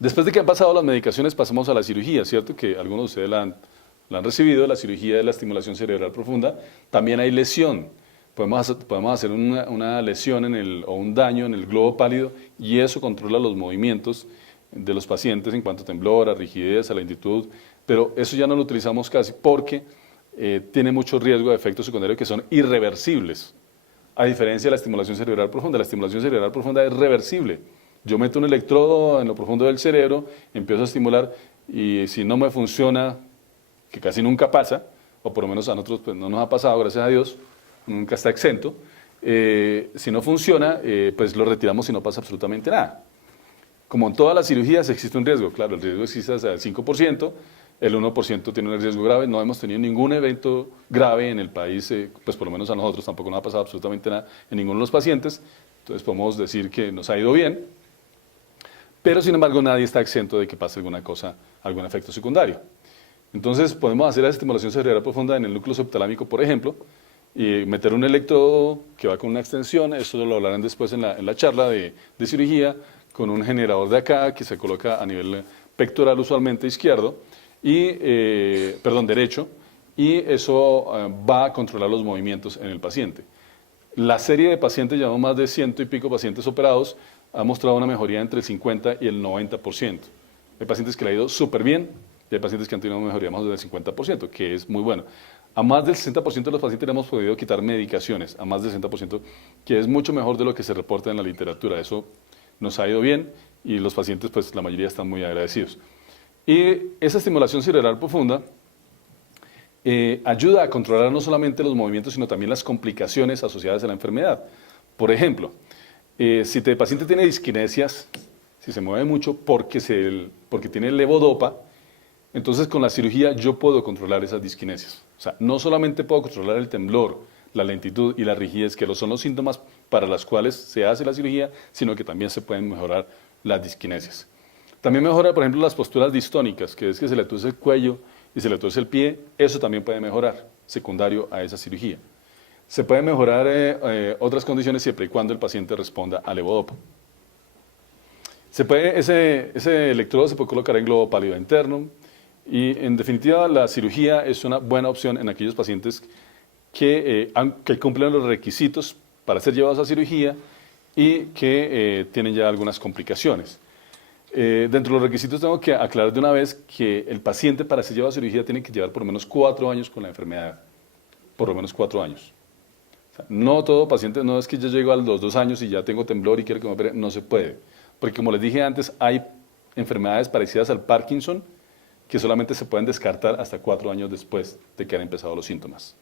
Después de que han pasado las medicaciones, pasamos a la cirugía, ¿cierto? Que algunos de ustedes la han recibido, la cirugía de la estimulación cerebral profunda. También hay lesión. Podemos hacer una lesión o un daño en el globo pálido y eso controla los movimientos de los pacientes en cuanto a temblor, a rigidez, a lentitud, pero eso ya no lo utilizamos casi porque tiene mucho riesgo de efectos secundarios que son irreversibles. A diferencia de la estimulación cerebral profunda, la estimulación cerebral profunda es reversible. Yo meto un electrodo en lo profundo del cerebro, empiezo a estimular y si no me funciona, que casi nunca pasa, o por lo menos a nosotros pues, no nos ha pasado, gracias a Dios, nunca está exento, si no funciona, pues lo retiramos y no pasa absolutamente nada. Como en todas las cirugías existe un riesgo, claro, el riesgo existe hasta el 5%, el 1% tiene un riesgo grave, no hemos tenido ningún evento grave en el país, pues por lo menos a nosotros tampoco nos ha pasado absolutamente nada en ninguno de los pacientes, entonces podemos decir que nos ha ido bien, pero sin embargo nadie está exento de que pase alguna cosa, algún efecto secundario. Entonces podemos hacer la estimulación cerebral profunda en el núcleo subtalámico, por ejemplo, y meter un electrodo que va con una extensión, esto lo hablarán después en la charla de cirugía, con un generador de acá que se coloca a nivel pectoral usualmente izquierdo, derecho, y eso va a controlar los movimientos en el paciente. La serie de pacientes, llevamos más de 100 y pico pacientes operados, ha mostrado una mejoría entre el 50 y el 90%. Hay pacientes que le ha ido súper bien y hay pacientes que han tenido una mejoría más del 50%, que es muy bueno. A más del 60% de los pacientes le hemos podido quitar medicaciones, a más del 60%, que es mucho mejor de lo que se reporta en la literatura. Eso nos ha ido bien y los pacientes, pues la mayoría están muy agradecidos. Y esa estimulación cerebral profunda ayuda a controlar no solamente los movimientos, sino también las complicaciones asociadas a la enfermedad. Por ejemplo, si el paciente tiene disquinesias, si se mueve mucho porque tiene levodopa, entonces con la cirugía yo puedo controlar esas disquinesias. O sea, no solamente puedo controlar el temblor, la lentitud y la rigidez, que son los síntomas para los cuales se hace la cirugía, sino que también se pueden mejorar las disquinesias. También mejora, por ejemplo, las posturas distónicas, que es que se le tuerce el cuello y se le tuerce el pie, eso también puede mejorar, secundario a esa cirugía. Se pueden mejorar otras condiciones siempre y cuando el paciente responda al levodopa. Ese electrodo se puede colocar en globo pálido interno y en definitiva la cirugía es una buena opción en aquellos pacientes que cumplen los requisitos para ser llevados a cirugía y que tienen ya algunas complicaciones. Dentro de los requisitos tengo que aclarar de una vez que el paciente para ser llevado a cirugía tiene que llevar por lo menos 4 años con la enfermedad, por lo menos 4 años. O sea, no todo paciente, no es que yo llego a los 2 años y ya tengo temblor y quiero que me opere, no se puede. Porque como les dije antes, hay enfermedades parecidas al Parkinson que solamente se pueden descartar hasta 4 años después de que han empezado los síntomas.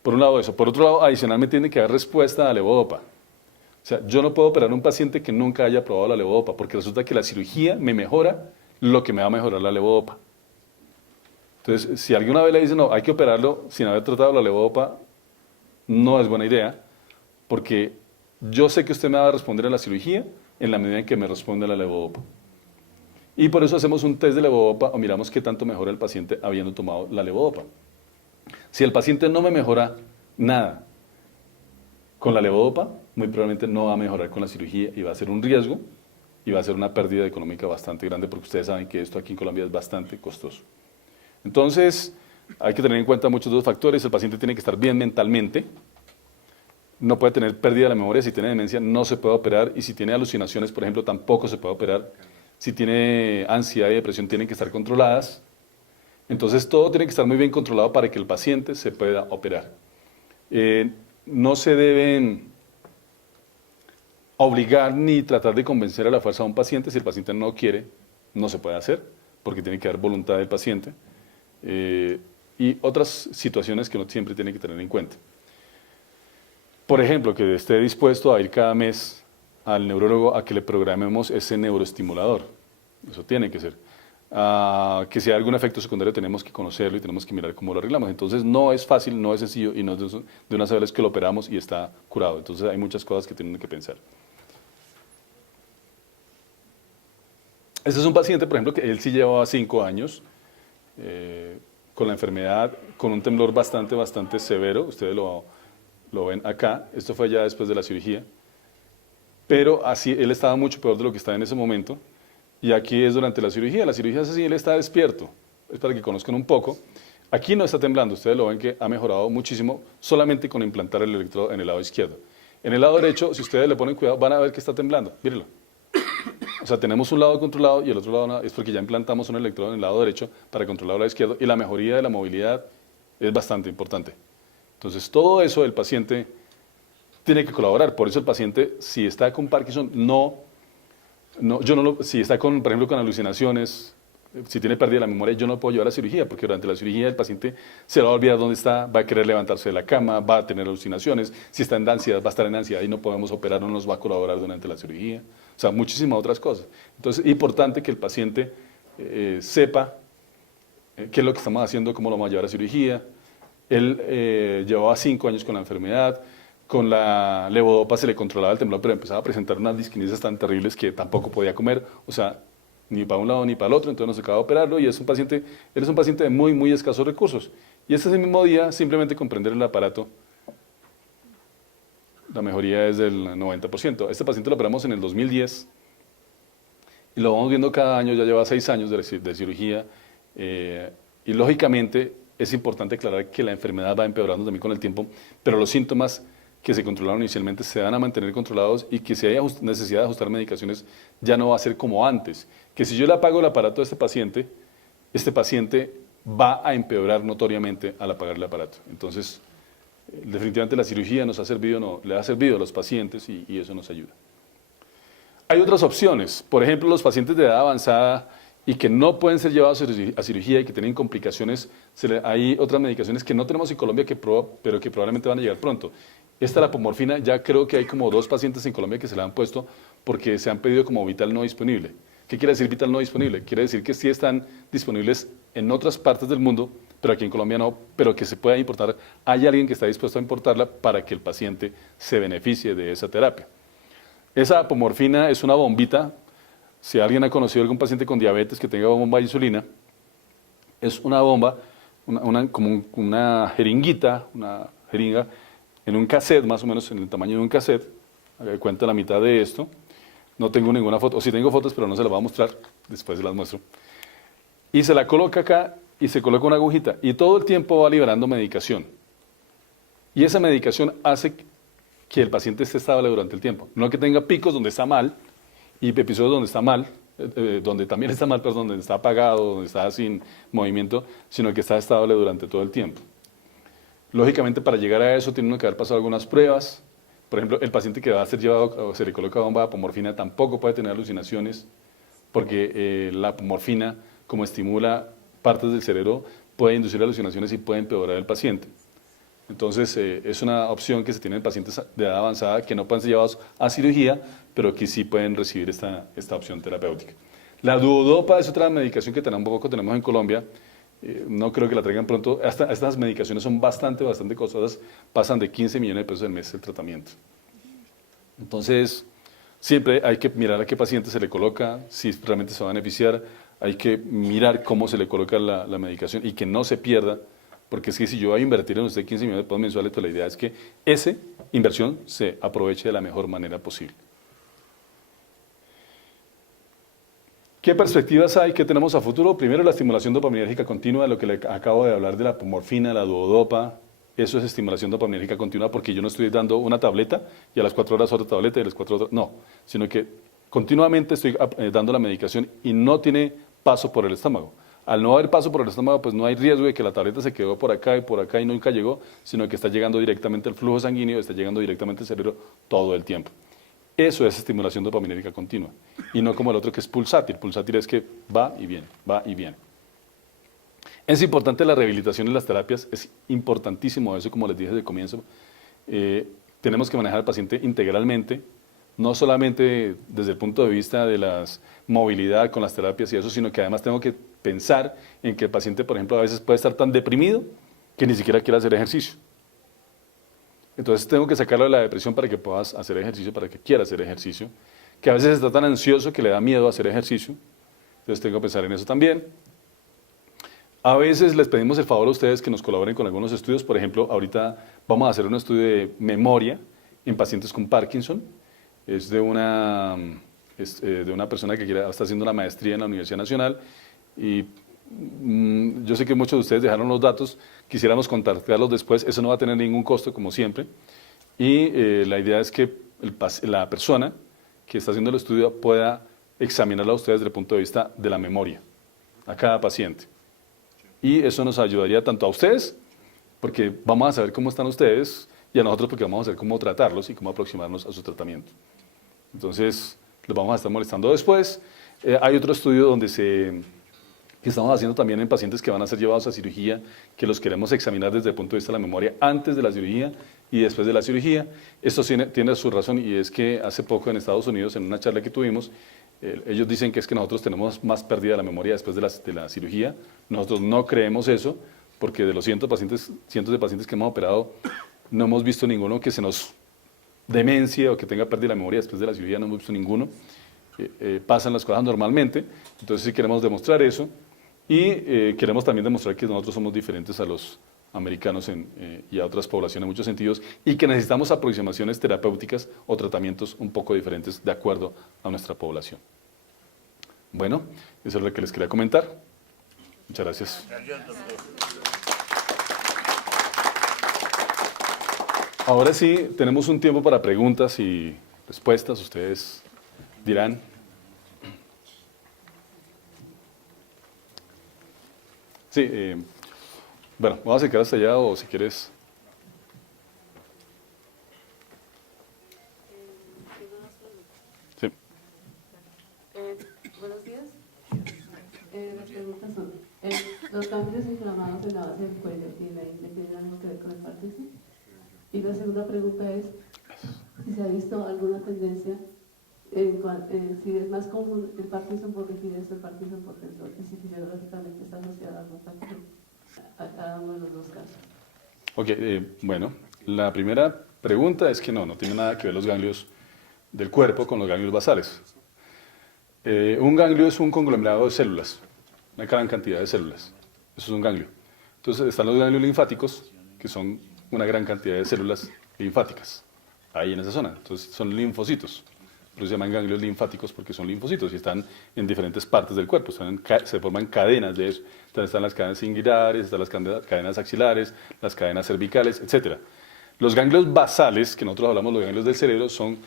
Por un lado eso. Por otro lado, adicionalmente tiene que haber respuesta a levodopa. O sea, yo no puedo operar a un paciente que nunca haya probado la levodopa, porque resulta que la cirugía me mejora lo que me va a mejorar la levodopa. Entonces, si alguna vez le dicen, no, hay que operarlo sin haber tratado la levodopa, no es buena idea, porque yo sé que usted me va a responder a la cirugía en la medida en que me responde a la levodopa. Y por eso hacemos un test de levodopa o miramos qué tanto mejora el paciente habiendo tomado la levodopa. Si el paciente no me mejora nada con la levodopa, muy probablemente no va a mejorar con la cirugía y va a ser un riesgo y va a ser una pérdida económica bastante grande porque ustedes saben que esto aquí en Colombia es bastante costoso. Entonces, hay que tener en cuenta muchos de los factores. El paciente tiene que estar bien mentalmente, no puede tener pérdida de la memoria, si tiene demencia no se puede operar y si tiene alucinaciones, por ejemplo, tampoco se puede operar. Si tiene ansiedad y depresión tienen que estar controladas. Entonces todo tiene que estar muy bien controlado para que el paciente se pueda operar. No se deben obligar ni tratar de convencer a la fuerza a un paciente. Si el paciente no quiere, no se puede hacer, porque tiene que haber voluntad del paciente. Y otras situaciones que uno siempre tiene que tener en cuenta. Por ejemplo, que esté dispuesto a ir cada mes al neurólogo a que le programemos ese neuroestimulador. Eso tiene que ser. Que si hay algún efecto secundario tenemos que conocerlo y tenemos que mirar cómo lo arreglamos. Entonces no es fácil, no es sencillo y no es de una sola vez que lo operamos y está curado. Entonces hay muchas cosas que tienen que pensar. Este es un paciente, por ejemplo, que él sí llevaba 5 años con la enfermedad, con un temblor bastante severo. Ustedes lo ven acá. Esto fue ya después de la cirugía. Pero así, él estaba mucho peor de lo que está en ese momento. Y aquí es durante la cirugía. La cirugía es así, él está despierto. Es para que conozcan un poco. Aquí no está temblando. Ustedes lo ven que ha mejorado muchísimo solamente con implantar el electrodo en el lado izquierdo. En el lado derecho, si ustedes le ponen cuidado, van a ver que está temblando. Mírenlo. O sea, tenemos un lado controlado y el otro lado no, es porque ya implantamos un electrodo en el lado derecho para controlar el lado izquierdo y la mejoría de la movilidad es bastante importante. Entonces, todo eso el paciente tiene que colaborar. Por eso el paciente, si está con Parkinson, si está por ejemplo, con alucinaciones, si tiene pérdida de la memoria, yo no puedo llevar a la cirugía, porque durante la cirugía el paciente se va a olvidar dónde está, va a querer levantarse de la cama, va a tener alucinaciones, si está en ansiedad, va a estar en ansiedad y no podemos operar, no nos va a colaborar durante la cirugía. O sea, muchísimas otras cosas. Entonces, es importante que el paciente sepa qué es lo que estamos haciendo, cómo lo vamos a llevar a cirugía. Él llevaba 5 años con la enfermedad, con la levodopa se le controlaba el temblor, pero empezaba a presentar unas disquinesias tan terribles que tampoco podía comer, o sea, ni para un lado ni para el otro, entonces nos acaba de operarlo y él es un paciente de muy escasos recursos. Y ese mismo día, simplemente con prender el aparato, la mejoría es del 90%. Este paciente lo operamos en el 2010 y lo vamos viendo cada año, ya lleva 6 años de cirugía y lógicamente es importante aclarar que la enfermedad va empeorando también con el tiempo, pero los síntomas que se controlaron inicialmente se van a mantener controlados y que si hay necesidad de ajustar medicaciones ya no va a ser como antes. Que si yo le apago el aparato a este paciente va a empeorar notoriamente al apagar el aparato. Entonces, definitivamente la cirugía le ha servido a los pacientes y eso nos ayuda. Hay otras opciones, por ejemplo, los pacientes de edad avanzada y que no pueden ser llevados a cirugía y que tienen complicaciones, hay otras medicaciones que no tenemos en Colombia, pero que probablemente van a llegar pronto. Esta, la apomorfina, ya creo que hay como 2 pacientes en Colombia que se la han puesto porque se han pedido como vital no disponible. ¿Qué quiere decir vital no disponible? Quiere decir que sí están disponibles en otras partes del mundo, pero aquí en Colombia no, pero que se pueda importar. Hay alguien que está dispuesto a importarla para que el paciente se beneficie de esa terapia. Esa apomorfina es una bombita. Si alguien ha conocido a algún paciente con diabetes que tenga bomba de insulina, es una bomba, como una jeringuita, una jeringa, en un cassette, más o menos en el tamaño de un cassette, cuenta la mitad de esto. No tengo ninguna foto, o sí tengo fotos, pero no se las voy a mostrar, después se las muestro. Y se la coloca acá y se coloca una agujita y todo el tiempo va liberando medicación. Y esa medicación hace que el paciente esté estable durante el tiempo. No que tenga picos donde está mal y episodios donde está mal, donde también está mal, perdón, donde está apagado, donde está sin movimiento, sino que está estable durante todo el tiempo. Lógicamente, para llegar a eso tienen que haber pasado algunas pruebas. Por ejemplo, el paciente que va a ser llevado o se le coloca bomba de apomorfina tampoco puede tener alucinaciones porque la apomorfina, como estimula partes del cerebro, puede inducir alucinaciones y puede empeorar al paciente. Entonces, es una opción que se tiene en pacientes de edad avanzada que no pueden ser llevados a cirugía, pero que sí pueden recibir esta opción terapéutica. La duodopa es otra medicación que tampoco tenemos en Colombia. No creo que la traigan pronto. Estas medicaciones son bastante costosas, pasan de 15 millones de pesos al mes el tratamiento. Entonces, siempre hay que mirar a qué paciente se le coloca, si realmente se va a beneficiar, hay que mirar cómo se le coloca la medicación y que no se pierda, porque es que si yo voy a invertir en usted 15 millones de pesos mensuales, pues la idea es que esa inversión se aproveche de la mejor manera posible. ¿Qué perspectivas hay? ¿Qué tenemos a futuro? Primero, la estimulación dopaminérgica continua, lo que le acabo de hablar de la apomorfina, la duodopa. Eso es estimulación dopaminérgica continua porque yo no estoy dando una tableta y a las 4 horas otra tableta y a las 4 horas... No, sino que continuamente estoy dando la medicación y no tiene paso por el estómago. Al no haber paso por el estómago, pues no hay riesgo de que la tableta se quedó por acá y nunca llegó, sino que está llegando directamente al flujo sanguíneo, está llegando directamente al cerebro todo el tiempo. Eso es estimulación dopaminérgica continua, y no como el otro que es pulsátil. Pulsátil es que va y viene, va y viene. Es importante la rehabilitación en las terapias, es importantísimo eso, como les dije desde el comienzo. Tenemos que manejar al paciente integralmente, no solamente desde el punto de vista de la movilidad con las terapias y eso, sino que además tengo que pensar en que el paciente, por ejemplo, a veces puede estar tan deprimido que ni siquiera quiere hacer ejercicio. Entonces tengo que sacarlo de la depresión para que puedas hacer ejercicio, para que quiera hacer ejercicio, que a veces está tan ansioso que le da miedo hacer ejercicio. Entonces tengo que pensar en eso también. A veces les pedimos el favor a ustedes que nos colaboren con algunos estudios. Por ejemplo, ahorita vamos a hacer un estudio de memoria en pacientes con Parkinson. Es de una persona que está haciendo una maestría en la Universidad Nacional. Y yo sé que muchos de ustedes dejaron los datos, quisiéramos contactarlos después, eso no va a tener ningún costo como siempre, y la idea es que la persona que está haciendo el estudio pueda examinarla a ustedes desde el punto de vista de la memoria, a cada paciente. Y eso nos ayudaría tanto a ustedes, porque vamos a saber cómo están ustedes, y a nosotros porque vamos a saber cómo tratarlos y cómo aproximarnos a su tratamiento. Entonces, los vamos a estar molestando después. Hay otro estudio donde que estamos haciendo también en pacientes que van a ser llevados a cirugía, que los queremos examinar desde el punto de vista de la memoria antes de la cirugía y después de la cirugía. Esto tiene su razón, y es que hace poco en Estados Unidos, en una charla que tuvimos, ellos dicen que es que nosotros tenemos más pérdida de la memoria después de la cirugía. Nosotros no creemos eso, porque de los cientos de pacientes que hemos operado, no hemos visto ninguno que se nos demencie o que tenga pérdida de la memoria después de la cirugía, no hemos visto ninguno. Pasan las cosas normalmente, entonces sí queremos demostrar eso. Y queremos también demostrar que nosotros somos diferentes a los americanos y a otras poblaciones en muchos sentidos, y que necesitamos aproximaciones terapéuticas o tratamientos un poco diferentes de acuerdo a nuestra población. Bueno, eso es lo que les quería comentar. Muchas gracias. Ahora sí, tenemos un tiempo para preguntas y respuestas. Ustedes dirán. Sí, bueno, vamos a acercar hasta allá, o si quieres. Sí. Buenos días. Las preguntas son, los cambios inflamados en la base del cuello y en la ingle tienen algo que ver con el Parkinson. Y la segunda pregunta es si se ha visto alguna tendencia si es más común el Parkinson por rigidez o el Parkinson por tensor, y si fisiológicamente está asociado a algún factor a cada uno de los dos casos. Ok, bueno, la primera pregunta es que no tiene nada que ver los ganglios del cuerpo con los ganglios basales. Un ganglio es un conglomerado de células, una gran cantidad de células. Eso es un ganglio. Entonces están los ganglios linfáticos, que son una gran cantidad de células linfáticas, ahí en esa zona. Entonces son linfocitos. Por eso se llaman ganglios linfáticos, porque son linfocitos y están en diferentes partes del cuerpo, se forman cadenas de eso. Entonces están las cadenas cingulares, están las cadenas axilares, las cadenas cervicales, etc. Los ganglios basales, que nosotros hablamos, los ganglios del cerebro, son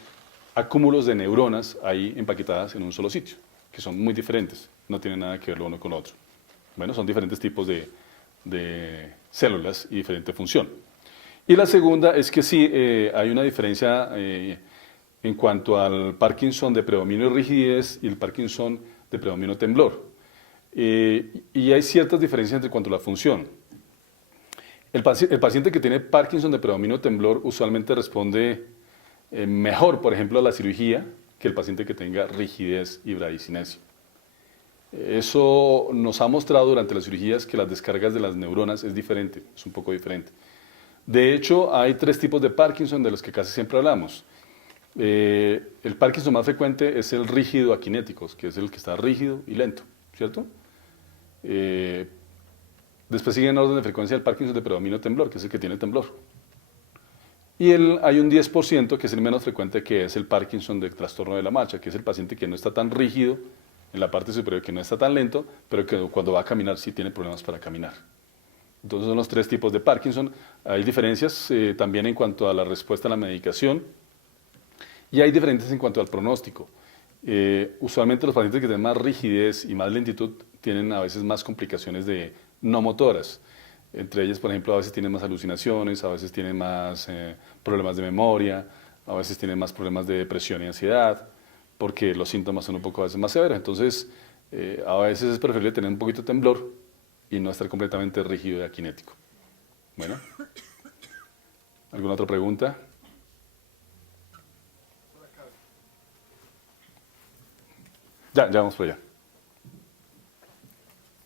acúmulos de neuronas ahí empaquetadas en un solo sitio, que son muy diferentes, no tienen nada que ver lo uno con lo otro. Bueno, son diferentes tipos de células y diferente función. Y la segunda es que sí, hay una diferencia en cuanto al Parkinson de predominio rigidez y el Parkinson de predominio temblor. Y hay ciertas diferencias en cuanto a la función. El paciente que tiene Parkinson de predominio temblor usualmente responde mejor, por ejemplo, a la cirugía que el paciente que tenga rigidez y bradicinesia. Eso nos ha mostrado durante las cirugías que las descargas de las neuronas es diferente, es un poco diferente. De hecho, hay 3 tipos de Parkinson de los que casi siempre hablamos. El Parkinson más frecuente es el rígido aquinético, que es el que está rígido y lento, ¿cierto? Después sigue en orden de frecuencia el Parkinson de predominio temblor, que es el que tiene temblor. Y hay un 10% que es el menos frecuente, que es el Parkinson de trastorno de la marcha, que es el paciente que no está tan rígido en la parte superior, que no está tan lento, pero que cuando va a caminar sí tiene problemas para caminar. Entonces son los 3 tipos de Parkinson. Hay diferencias también en cuanto a la respuesta a la medicación, y hay diferencias en cuanto al pronóstico. Usualmente los pacientes que tienen más rigidez y más lentitud tienen a veces más complicaciones no motoras. Entre ellas, por ejemplo, a veces tienen más alucinaciones, a veces tienen más problemas de memoria, a veces tienen más problemas de depresión y ansiedad, porque los síntomas son un poco a veces más severos. Entonces, a veces es preferible tener un poquito de temblor y no estar completamente rígido y akinético. Bueno, ¿alguna otra pregunta? Ya vamos por allá.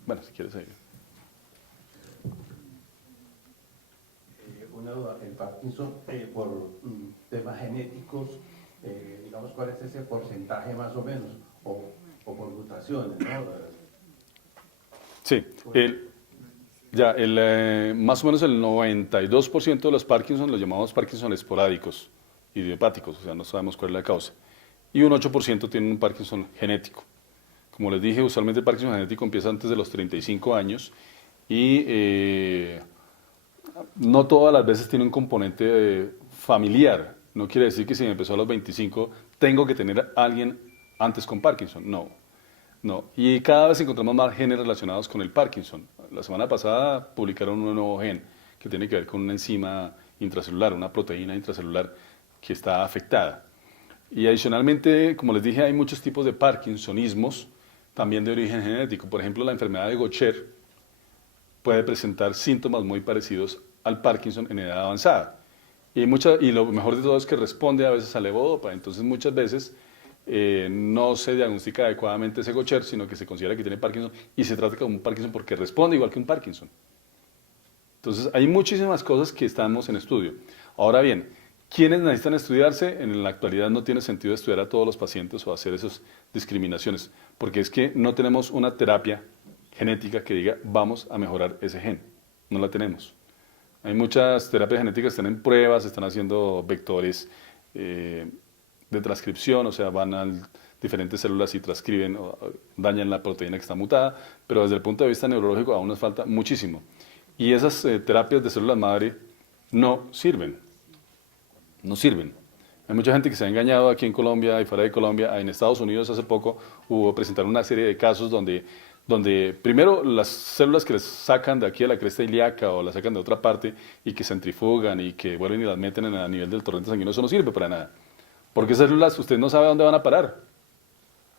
Bueno, si quieres ahí. Una duda, el Parkinson por temas genéticos, digamos, ¿cuál es ese porcentaje más o menos? O por mutaciones, ¿no? Sí, más o menos el 92% de los Parkinson los llamamos Parkinson esporádicos, idiopáticos, o sea, no sabemos cuál es la causa. Y un 8% tienen un Parkinson genético. Como les dije, usualmente el Parkinson genético empieza antes de los 35 años y no todas las veces tiene un componente familiar. No quiere decir que si me empezó a los 25 tengo que tener a alguien antes con Parkinson. No. Y cada vez encontramos más genes relacionados con el Parkinson. La semana pasada publicaron un nuevo gen que tiene que ver con una enzima intracelular, una proteína intracelular que está afectada. Y adicionalmente, como les dije, hay muchos tipos de parkinsonismos, también de origen genético. Por ejemplo, la enfermedad de Gaucher puede presentar síntomas muy parecidos al Parkinson en edad avanzada. Y lo mejor de todo es que responde a veces a levodopa. Entonces, muchas veces no se diagnostica adecuadamente ese Gaucher, sino que se considera que tiene Parkinson y se trata como un Parkinson porque responde igual que un Parkinson. Entonces, hay muchísimas cosas que estamos en estudio. Ahora bien, ¿quiénes necesitan estudiarse? En la actualidad no tiene sentido estudiar a todos los pacientes o hacer esas discriminaciones, porque es que no tenemos una terapia genética que diga vamos a mejorar ese gen. No la tenemos. Hay muchas terapias genéticas que están en pruebas, están haciendo vectores de transcripción, o sea, van a diferentes células y transcriben o dañan la proteína que está mutada, pero desde el punto de vista neurológico aún nos falta muchísimo. Y esas terapias de células madre no sirven. No sirven. Hay mucha gente que se ha engañado aquí en Colombia y fuera de Colombia. En Estados Unidos hace poco presentaron una serie de casos donde primero las células que les sacan de aquí a la cresta ilíaca o las sacan de otra parte y que centrifugan y que vuelven y las meten a nivel del torrente sanguíneo, eso no sirve para nada. Porque esas células usted no sabe a dónde van a parar.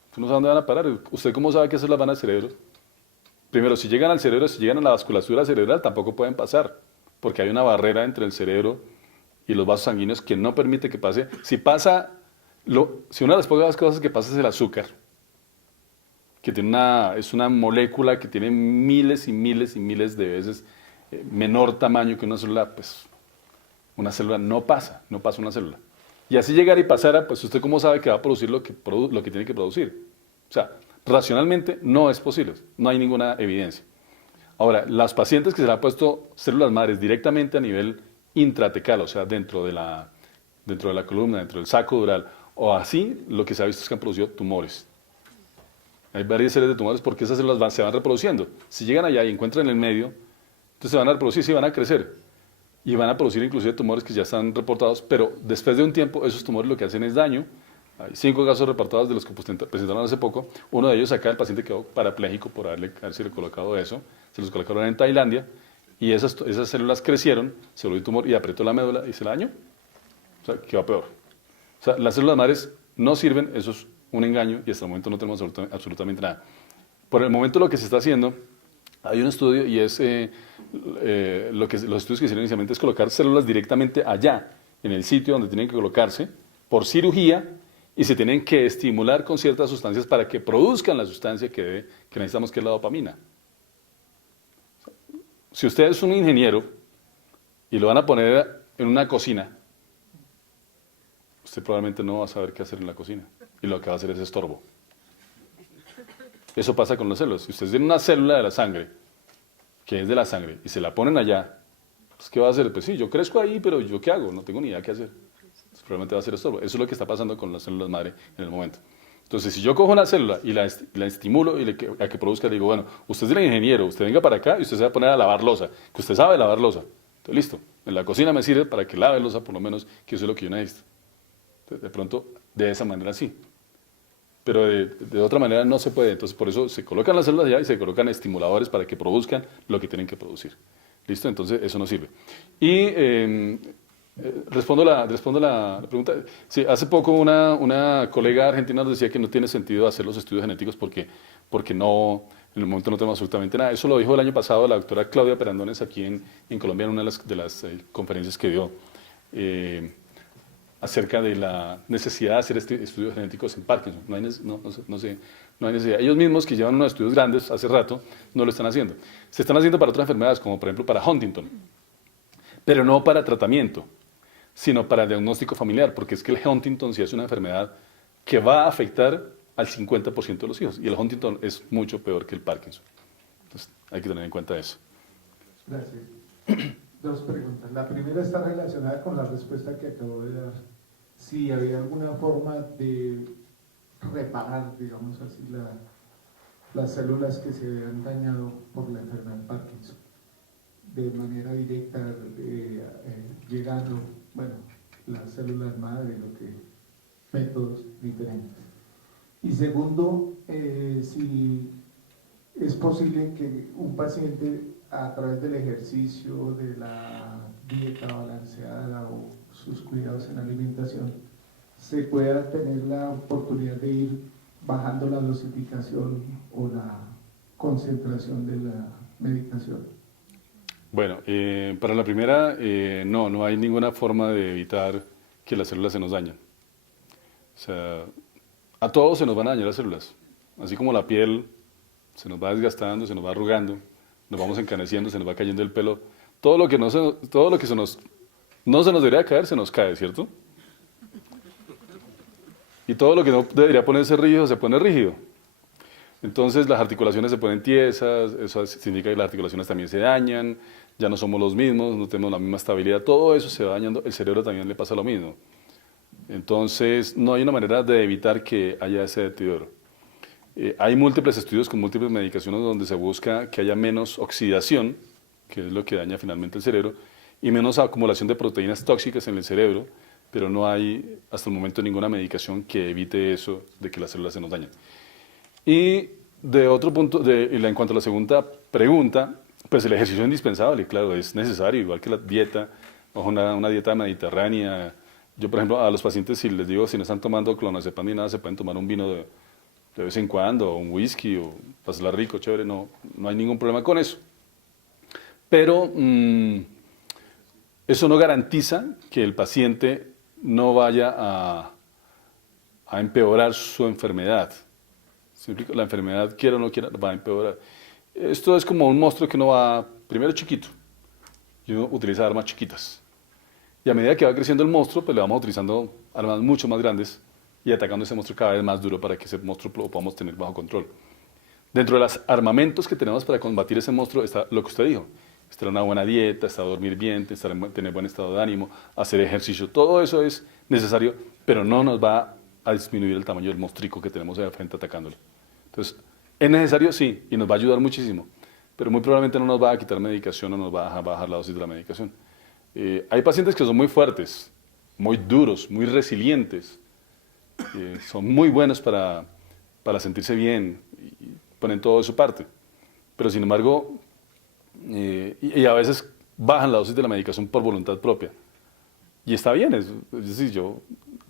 Usted no sabe dónde van a parar. ¿Usted cómo sabe que células van al cerebro? Primero, si llegan al cerebro, si llegan a la vasculatura cerebral, tampoco pueden pasar, porque hay una barrera entre el cerebro y los vasos sanguíneos que no permite que pase. Si una de las pocas cosas que pasa es el azúcar, que es una molécula que tiene miles y miles y miles de veces menor tamaño que una célula, pues una célula no pasa una célula. Y así llegara y pasara, pues usted cómo sabe que va a producir lo que tiene que producir. O sea, racionalmente no es posible, no hay ninguna evidencia. Ahora, las pacientes que se le han puesto células madres directamente a nivel intratecal, o sea, dentro de la columna, dentro del saco dural, o así, lo que se ha visto es que han producido tumores. Hay varias series de tumores porque esas células se van reproduciendo. Si llegan allá y encuentran en el medio, entonces se van a reproducir, sí, van a crecer. Y van a producir inclusive tumores que ya están reportados, pero después de un tiempo esos tumores lo que hacen es daño. Hay 5 casos reportados de los que presentaron hace poco. Uno de ellos acá, el paciente quedó parapléjico por haberse colocado eso. Se los colocaron en Tailandia y esas células crecieron, se volvió un tumor y apretó la médula y se la dañó. O sea, quedó peor. O sea, las células madres no sirven, eso es un engaño y hasta el momento no tenemos absolutamente nada. Por el momento lo que se está haciendo, hay un estudio y es los estudios que hicieron inicialmente es colocar células directamente allá, en el sitio donde tienen que colocarse, por cirugía, y se tienen que estimular con ciertas sustancias para que produzcan la sustancia que necesitamos, que es la dopamina. Si usted es un ingeniero y lo van a poner en una cocina, usted probablemente no va a saber qué hacer en la cocina, y lo que va a hacer es estorbo. Eso pasa con las células. Si usted tiene una célula de la sangre, que es de la sangre, y se la ponen allá, pues, ¿qué va a hacer? Pues sí, yo crezco ahí, pero ¿yo qué hago? No tengo ni idea qué hacer. Entonces, probablemente va a ser estorbo. Eso es lo que está pasando con las células madre en el momento. Entonces, si yo cojo una célula y la estimulo y a que produzca, le digo, bueno, usted es el ingeniero, usted venga para acá y usted se va a poner a lavar loza, que usted sabe lavar loza. Entonces, listo. En la cocina me sirve para que lave loza, por lo menos, que eso es lo que yo necesito. Entonces, de pronto, de esa manera sí. pero de otra manera no se puede. Entonces, por eso se colocan las células allá y se colocan estimuladores para que produzcan lo que tienen que producir. ¿Listo? Entonces, eso no sirve. Y respondo la pregunta. Sí, hace poco una colega argentina nos decía que no tiene sentido hacer los estudios genéticos porque no, en el momento no tenemos absolutamente nada. Eso lo dijo el año pasado la doctora Claudia Perandones aquí en Colombia en una de las conferencias que dio acerca de la necesidad de hacer estudios genéticos en Parkinson. No hay necesidad. Ellos mismos, que llevan unos estudios grandes hace rato, no lo están haciendo. Se están haciendo para otras enfermedades, como por ejemplo para Huntington, pero no para tratamiento, sino para diagnóstico familiar, porque es que el Huntington sí es una enfermedad que va a afectar al 50% de los hijos, y el Huntington es mucho peor que el Parkinson. Entonces, hay que tener en cuenta eso. Gracias. Dos preguntas. La primera está relacionada con la respuesta que acabo de dar. Si había alguna forma de reparar, digamos así, las células que se han dañado por la enfermedad de Parkinson, de manera directa, llegando, bueno, las células madre, métodos diferentes. Y segundo, si es posible que un paciente a través del ejercicio, de la dieta balanceada o sus cuidados en alimentación, se pueda tener la oportunidad de ir bajando la dosificación o la concentración de la medicación. Bueno, para la primera, no hay ninguna forma de evitar que las células se nos dañen. O sea, a todos se nos van a dañar las células, así como la piel se nos va desgastando, se nos va arrugando, nos vamos encaneciendo, se nos va cayendo el pelo. Todo lo que no se nos debería caer, se nos cae, ¿cierto? Y todo lo que no debería ponerse rígido, se pone rígido. Entonces las articulaciones se ponen tiesas, eso significa que las articulaciones también se dañan, ya no somos los mismos, no tenemos la misma estabilidad, todo eso se va dañando, el cerebro también le pasa lo mismo. Entonces no hay una manera de evitar que haya ese deterioro. Hay múltiples estudios con múltiples medicaciones donde se busca que haya menos oxidación, que es lo que daña finalmente el cerebro, y menos acumulación de proteínas tóxicas en el cerebro, pero no hay hasta el momento ninguna medicación que evite eso de que las células se nos dañen. Y de otro punto, en cuanto a la segunda pregunta, pues el ejercicio es indispensable, claro, es necesario, igual que la dieta, o una dieta mediterránea. Yo, por ejemplo, a los pacientes, si les digo, si no están tomando clonazepam ni nada, se pueden tomar un vino de vez en cuando, o un whisky, o pasarla rico, chévere, no hay ningún problema con eso. Pero eso no garantiza que el paciente no vaya a empeorar su enfermedad. La enfermedad, quiera o no quiera, va a empeorar. Esto es como un monstruo que uno va, primero chiquito, y uno utiliza armas chiquitas. Y a medida que va creciendo el monstruo, pues le vamos utilizando armas mucho más grandes y atacando ese monstruo cada vez más duro para que ese monstruo lo podamos tener bajo control. Dentro de los armamentos que tenemos para combatir ese monstruo está lo que usted dijo. Está una buena dieta, está dormir bien, tener buen estado de ánimo, hacer ejercicio. Todo eso es necesario, pero no nos va a disminuir el tamaño del monstruo que tenemos ahí al frente atacándolo. Entonces, es necesario, sí, y nos va a ayudar muchísimo, pero muy probablemente no nos va a quitar medicación o nos va a bajar la dosis de la medicación. Hay pacientes que son muy fuertes, muy duros, muy resilientes, son muy buenos para sentirse bien y ponen todo de su parte, pero sin embargo, y a veces bajan la dosis de la medicación por voluntad propia. Y está bien, es decir,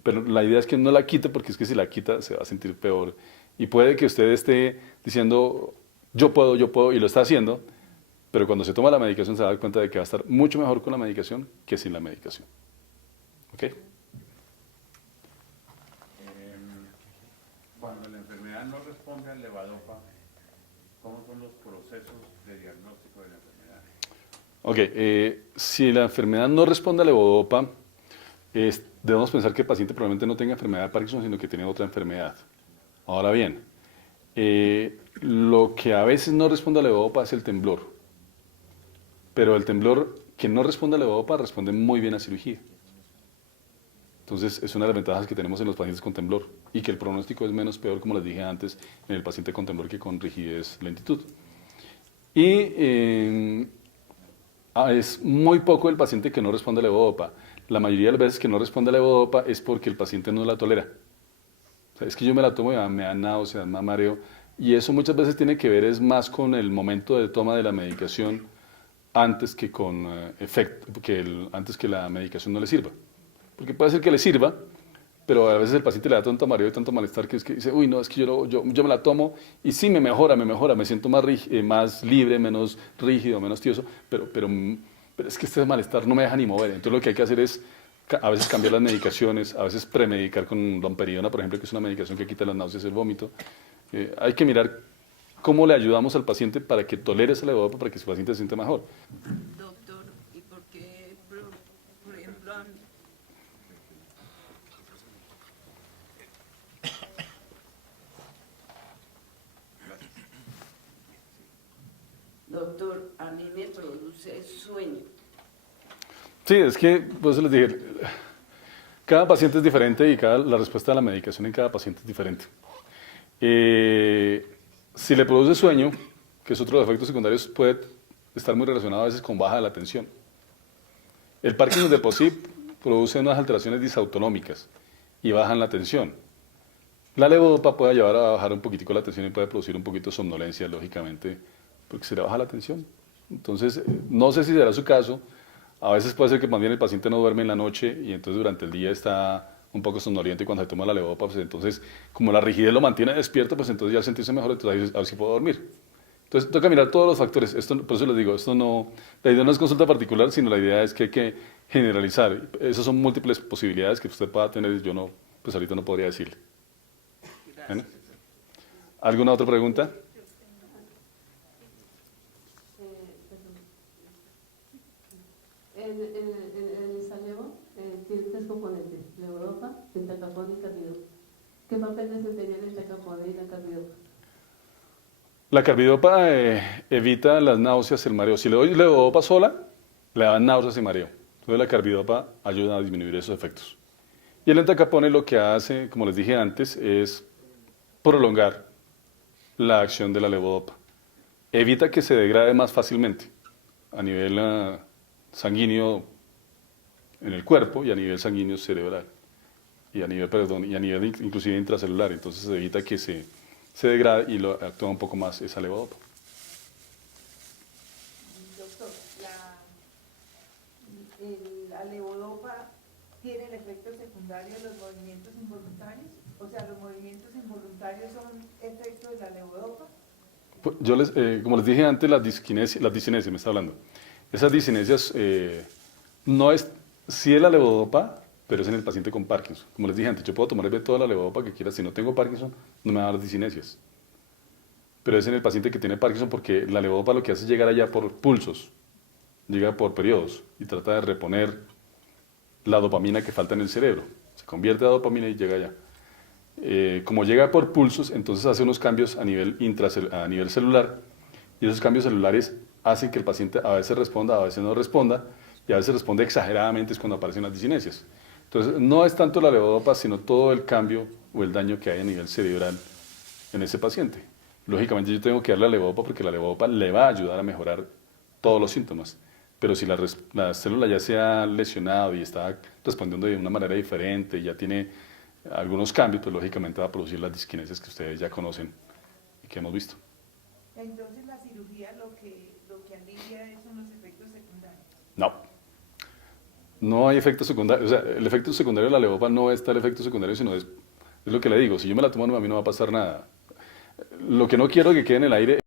pero la idea es que no la quite, porque es que si la quita se va a sentir peor. Y puede que usted esté diciendo, yo puedo, y lo está haciendo, pero cuando se toma la medicación se va a dar cuenta de que va a estar mucho mejor con la medicación que sin la medicación. ¿Ok? Cuando la enfermedad no responde al levodopa, ¿cómo son los procesos de diagnóstico de la enfermedad? Ok, si la enfermedad no responde al levodopa, debemos pensar que el paciente probablemente no tenga enfermedad de Parkinson, sino que tiene otra enfermedad. Ahora bien, lo que a veces no responde al levodopa es el temblor, pero el temblor que no responde al levodopa responde muy bien a cirugía. Entonces, es una de las ventajas que tenemos en los pacientes con temblor y que el pronóstico es menos peor, como les dije antes, en el paciente con temblor que con rigidez, lentitud. Y es muy poco el paciente que no responde al levodopa. La mayoría de las veces que no responde al levodopa es porque el paciente no la tolera. O sea, es que yo me la tomo y me da náuseas, me da mareo. Y eso muchas veces tiene que ver es más con el momento de toma de la medicación antes que con antes que la medicación no le sirva. Porque puede ser que le sirva, pero a veces el paciente le da tanto mareo y tanto malestar que es que dice, uy, no, es que yo me la tomo y sí me mejora, me siento más, más libre, menos rígido, menos tieso, pero es que este malestar no me deja ni mover. Entonces lo que hay que hacer es a veces cambiar las medicaciones, a veces premedicar con domperidona, por ejemplo, que es una medicación que quita las náuseas y el vómito. Hay que mirar cómo le ayudamos al paciente para que tolere esa levodopa, para que su paciente se sienta mejor. Doctor, ¿y por qué, por ejemplo, doctor, a mí me produce sueño? Sí, es que, pues les dije, cada paciente es diferente y la respuesta a la medicación en cada paciente es diferente. Si le produce sueño, que es otro de los efectos secundarios, puede estar muy relacionado a veces con baja de la tensión. El Parkinson de por sí produce unas alteraciones disautonómicas y bajan la tensión. La levodopa puede llevar a bajar un poquitico la tensión y puede producir un poquito de somnolencia, lógicamente, porque se le baja la tensión. Entonces, no sé si será su caso. A veces puede ser que más bien el paciente no duerme en la noche y entonces durante el día está un poco somnoliento y cuando se toma la levodopa, pues entonces, como la rigidez lo mantiene despierto, pues entonces ya al sentirse mejor, entonces a ver si puedo dormir. Entonces, toca mirar todos los factores. Por eso les digo, la idea no es consulta particular, sino la idea es que hay que generalizar. Esas son múltiples posibilidades que usted pueda tener y yo no, pues ahorita no podría decirle. ¿Bueno? ¿Alguna otra pregunta? El Salevo tiene 3 componentes, levodopa, entacapón y carbidopa. ¿Qué papel desempeña el entacapón y la carbidopa? La carbidopa evita las náuseas y el mareo. Si le doy levodopa sola, le dan náuseas y mareo. Entonces la carbidopa ayuda a disminuir esos efectos. Y el entacapone lo que hace, como les dije antes, es prolongar la acción de la levodopa. Evita que se degrade más fácilmente a nivel sanguíneo en el cuerpo y a nivel sanguíneo cerebral. Y a nivel inclusive intracelular. Entonces se evita que se degrade y actúa un poco más esa levodopa. Doctor, la levodopa tiene el efecto secundario de los movimientos involuntarios. O sea, los movimientos involuntarios son efecto de la levodopa. Pues yo como les dije antes, las discinesias, me está hablando. Esas discinesias sí es la levodopa, pero es en el paciente con Parkinson. Como les dije antes, yo puedo tomarme toda la levodopa que quiera. Si no tengo Parkinson, no me va a dar discinesias. Pero es en el paciente que tiene Parkinson porque la levodopa lo que hace es llegar allá por pulsos, llega por periodos y trata de reponer la dopamina que falta en el cerebro. Se convierte a dopamina y llega allá. Como llega por pulsos, entonces hace unos cambios a nivel celular y esos cambios celulares hacen que el paciente a veces responda, a veces no responda y a veces responde exageradamente es cuando aparecen las discinesias. Entonces no es tanto la levodopa sino todo el cambio o el daño que hay a nivel cerebral en ese paciente. Lógicamente yo tengo que darle la levodopa porque la levodopa le va a ayudar a mejorar todos los síntomas. Pero si la célula ya se ha lesionado y está respondiendo de una manera diferente y ya tiene algunos cambios, pues lógicamente va a producir las disquinesias que ustedes ya conocen y que hemos visto. Entonces la cirugía lo que alivia son los efectos secundarios. No hay efectos secundarios. O sea, el efecto secundario de la levodopa no está el efecto secundario, sino es lo que le digo. Si yo me la tomo, a mí no va a pasar nada. Lo que no quiero que quede en el aire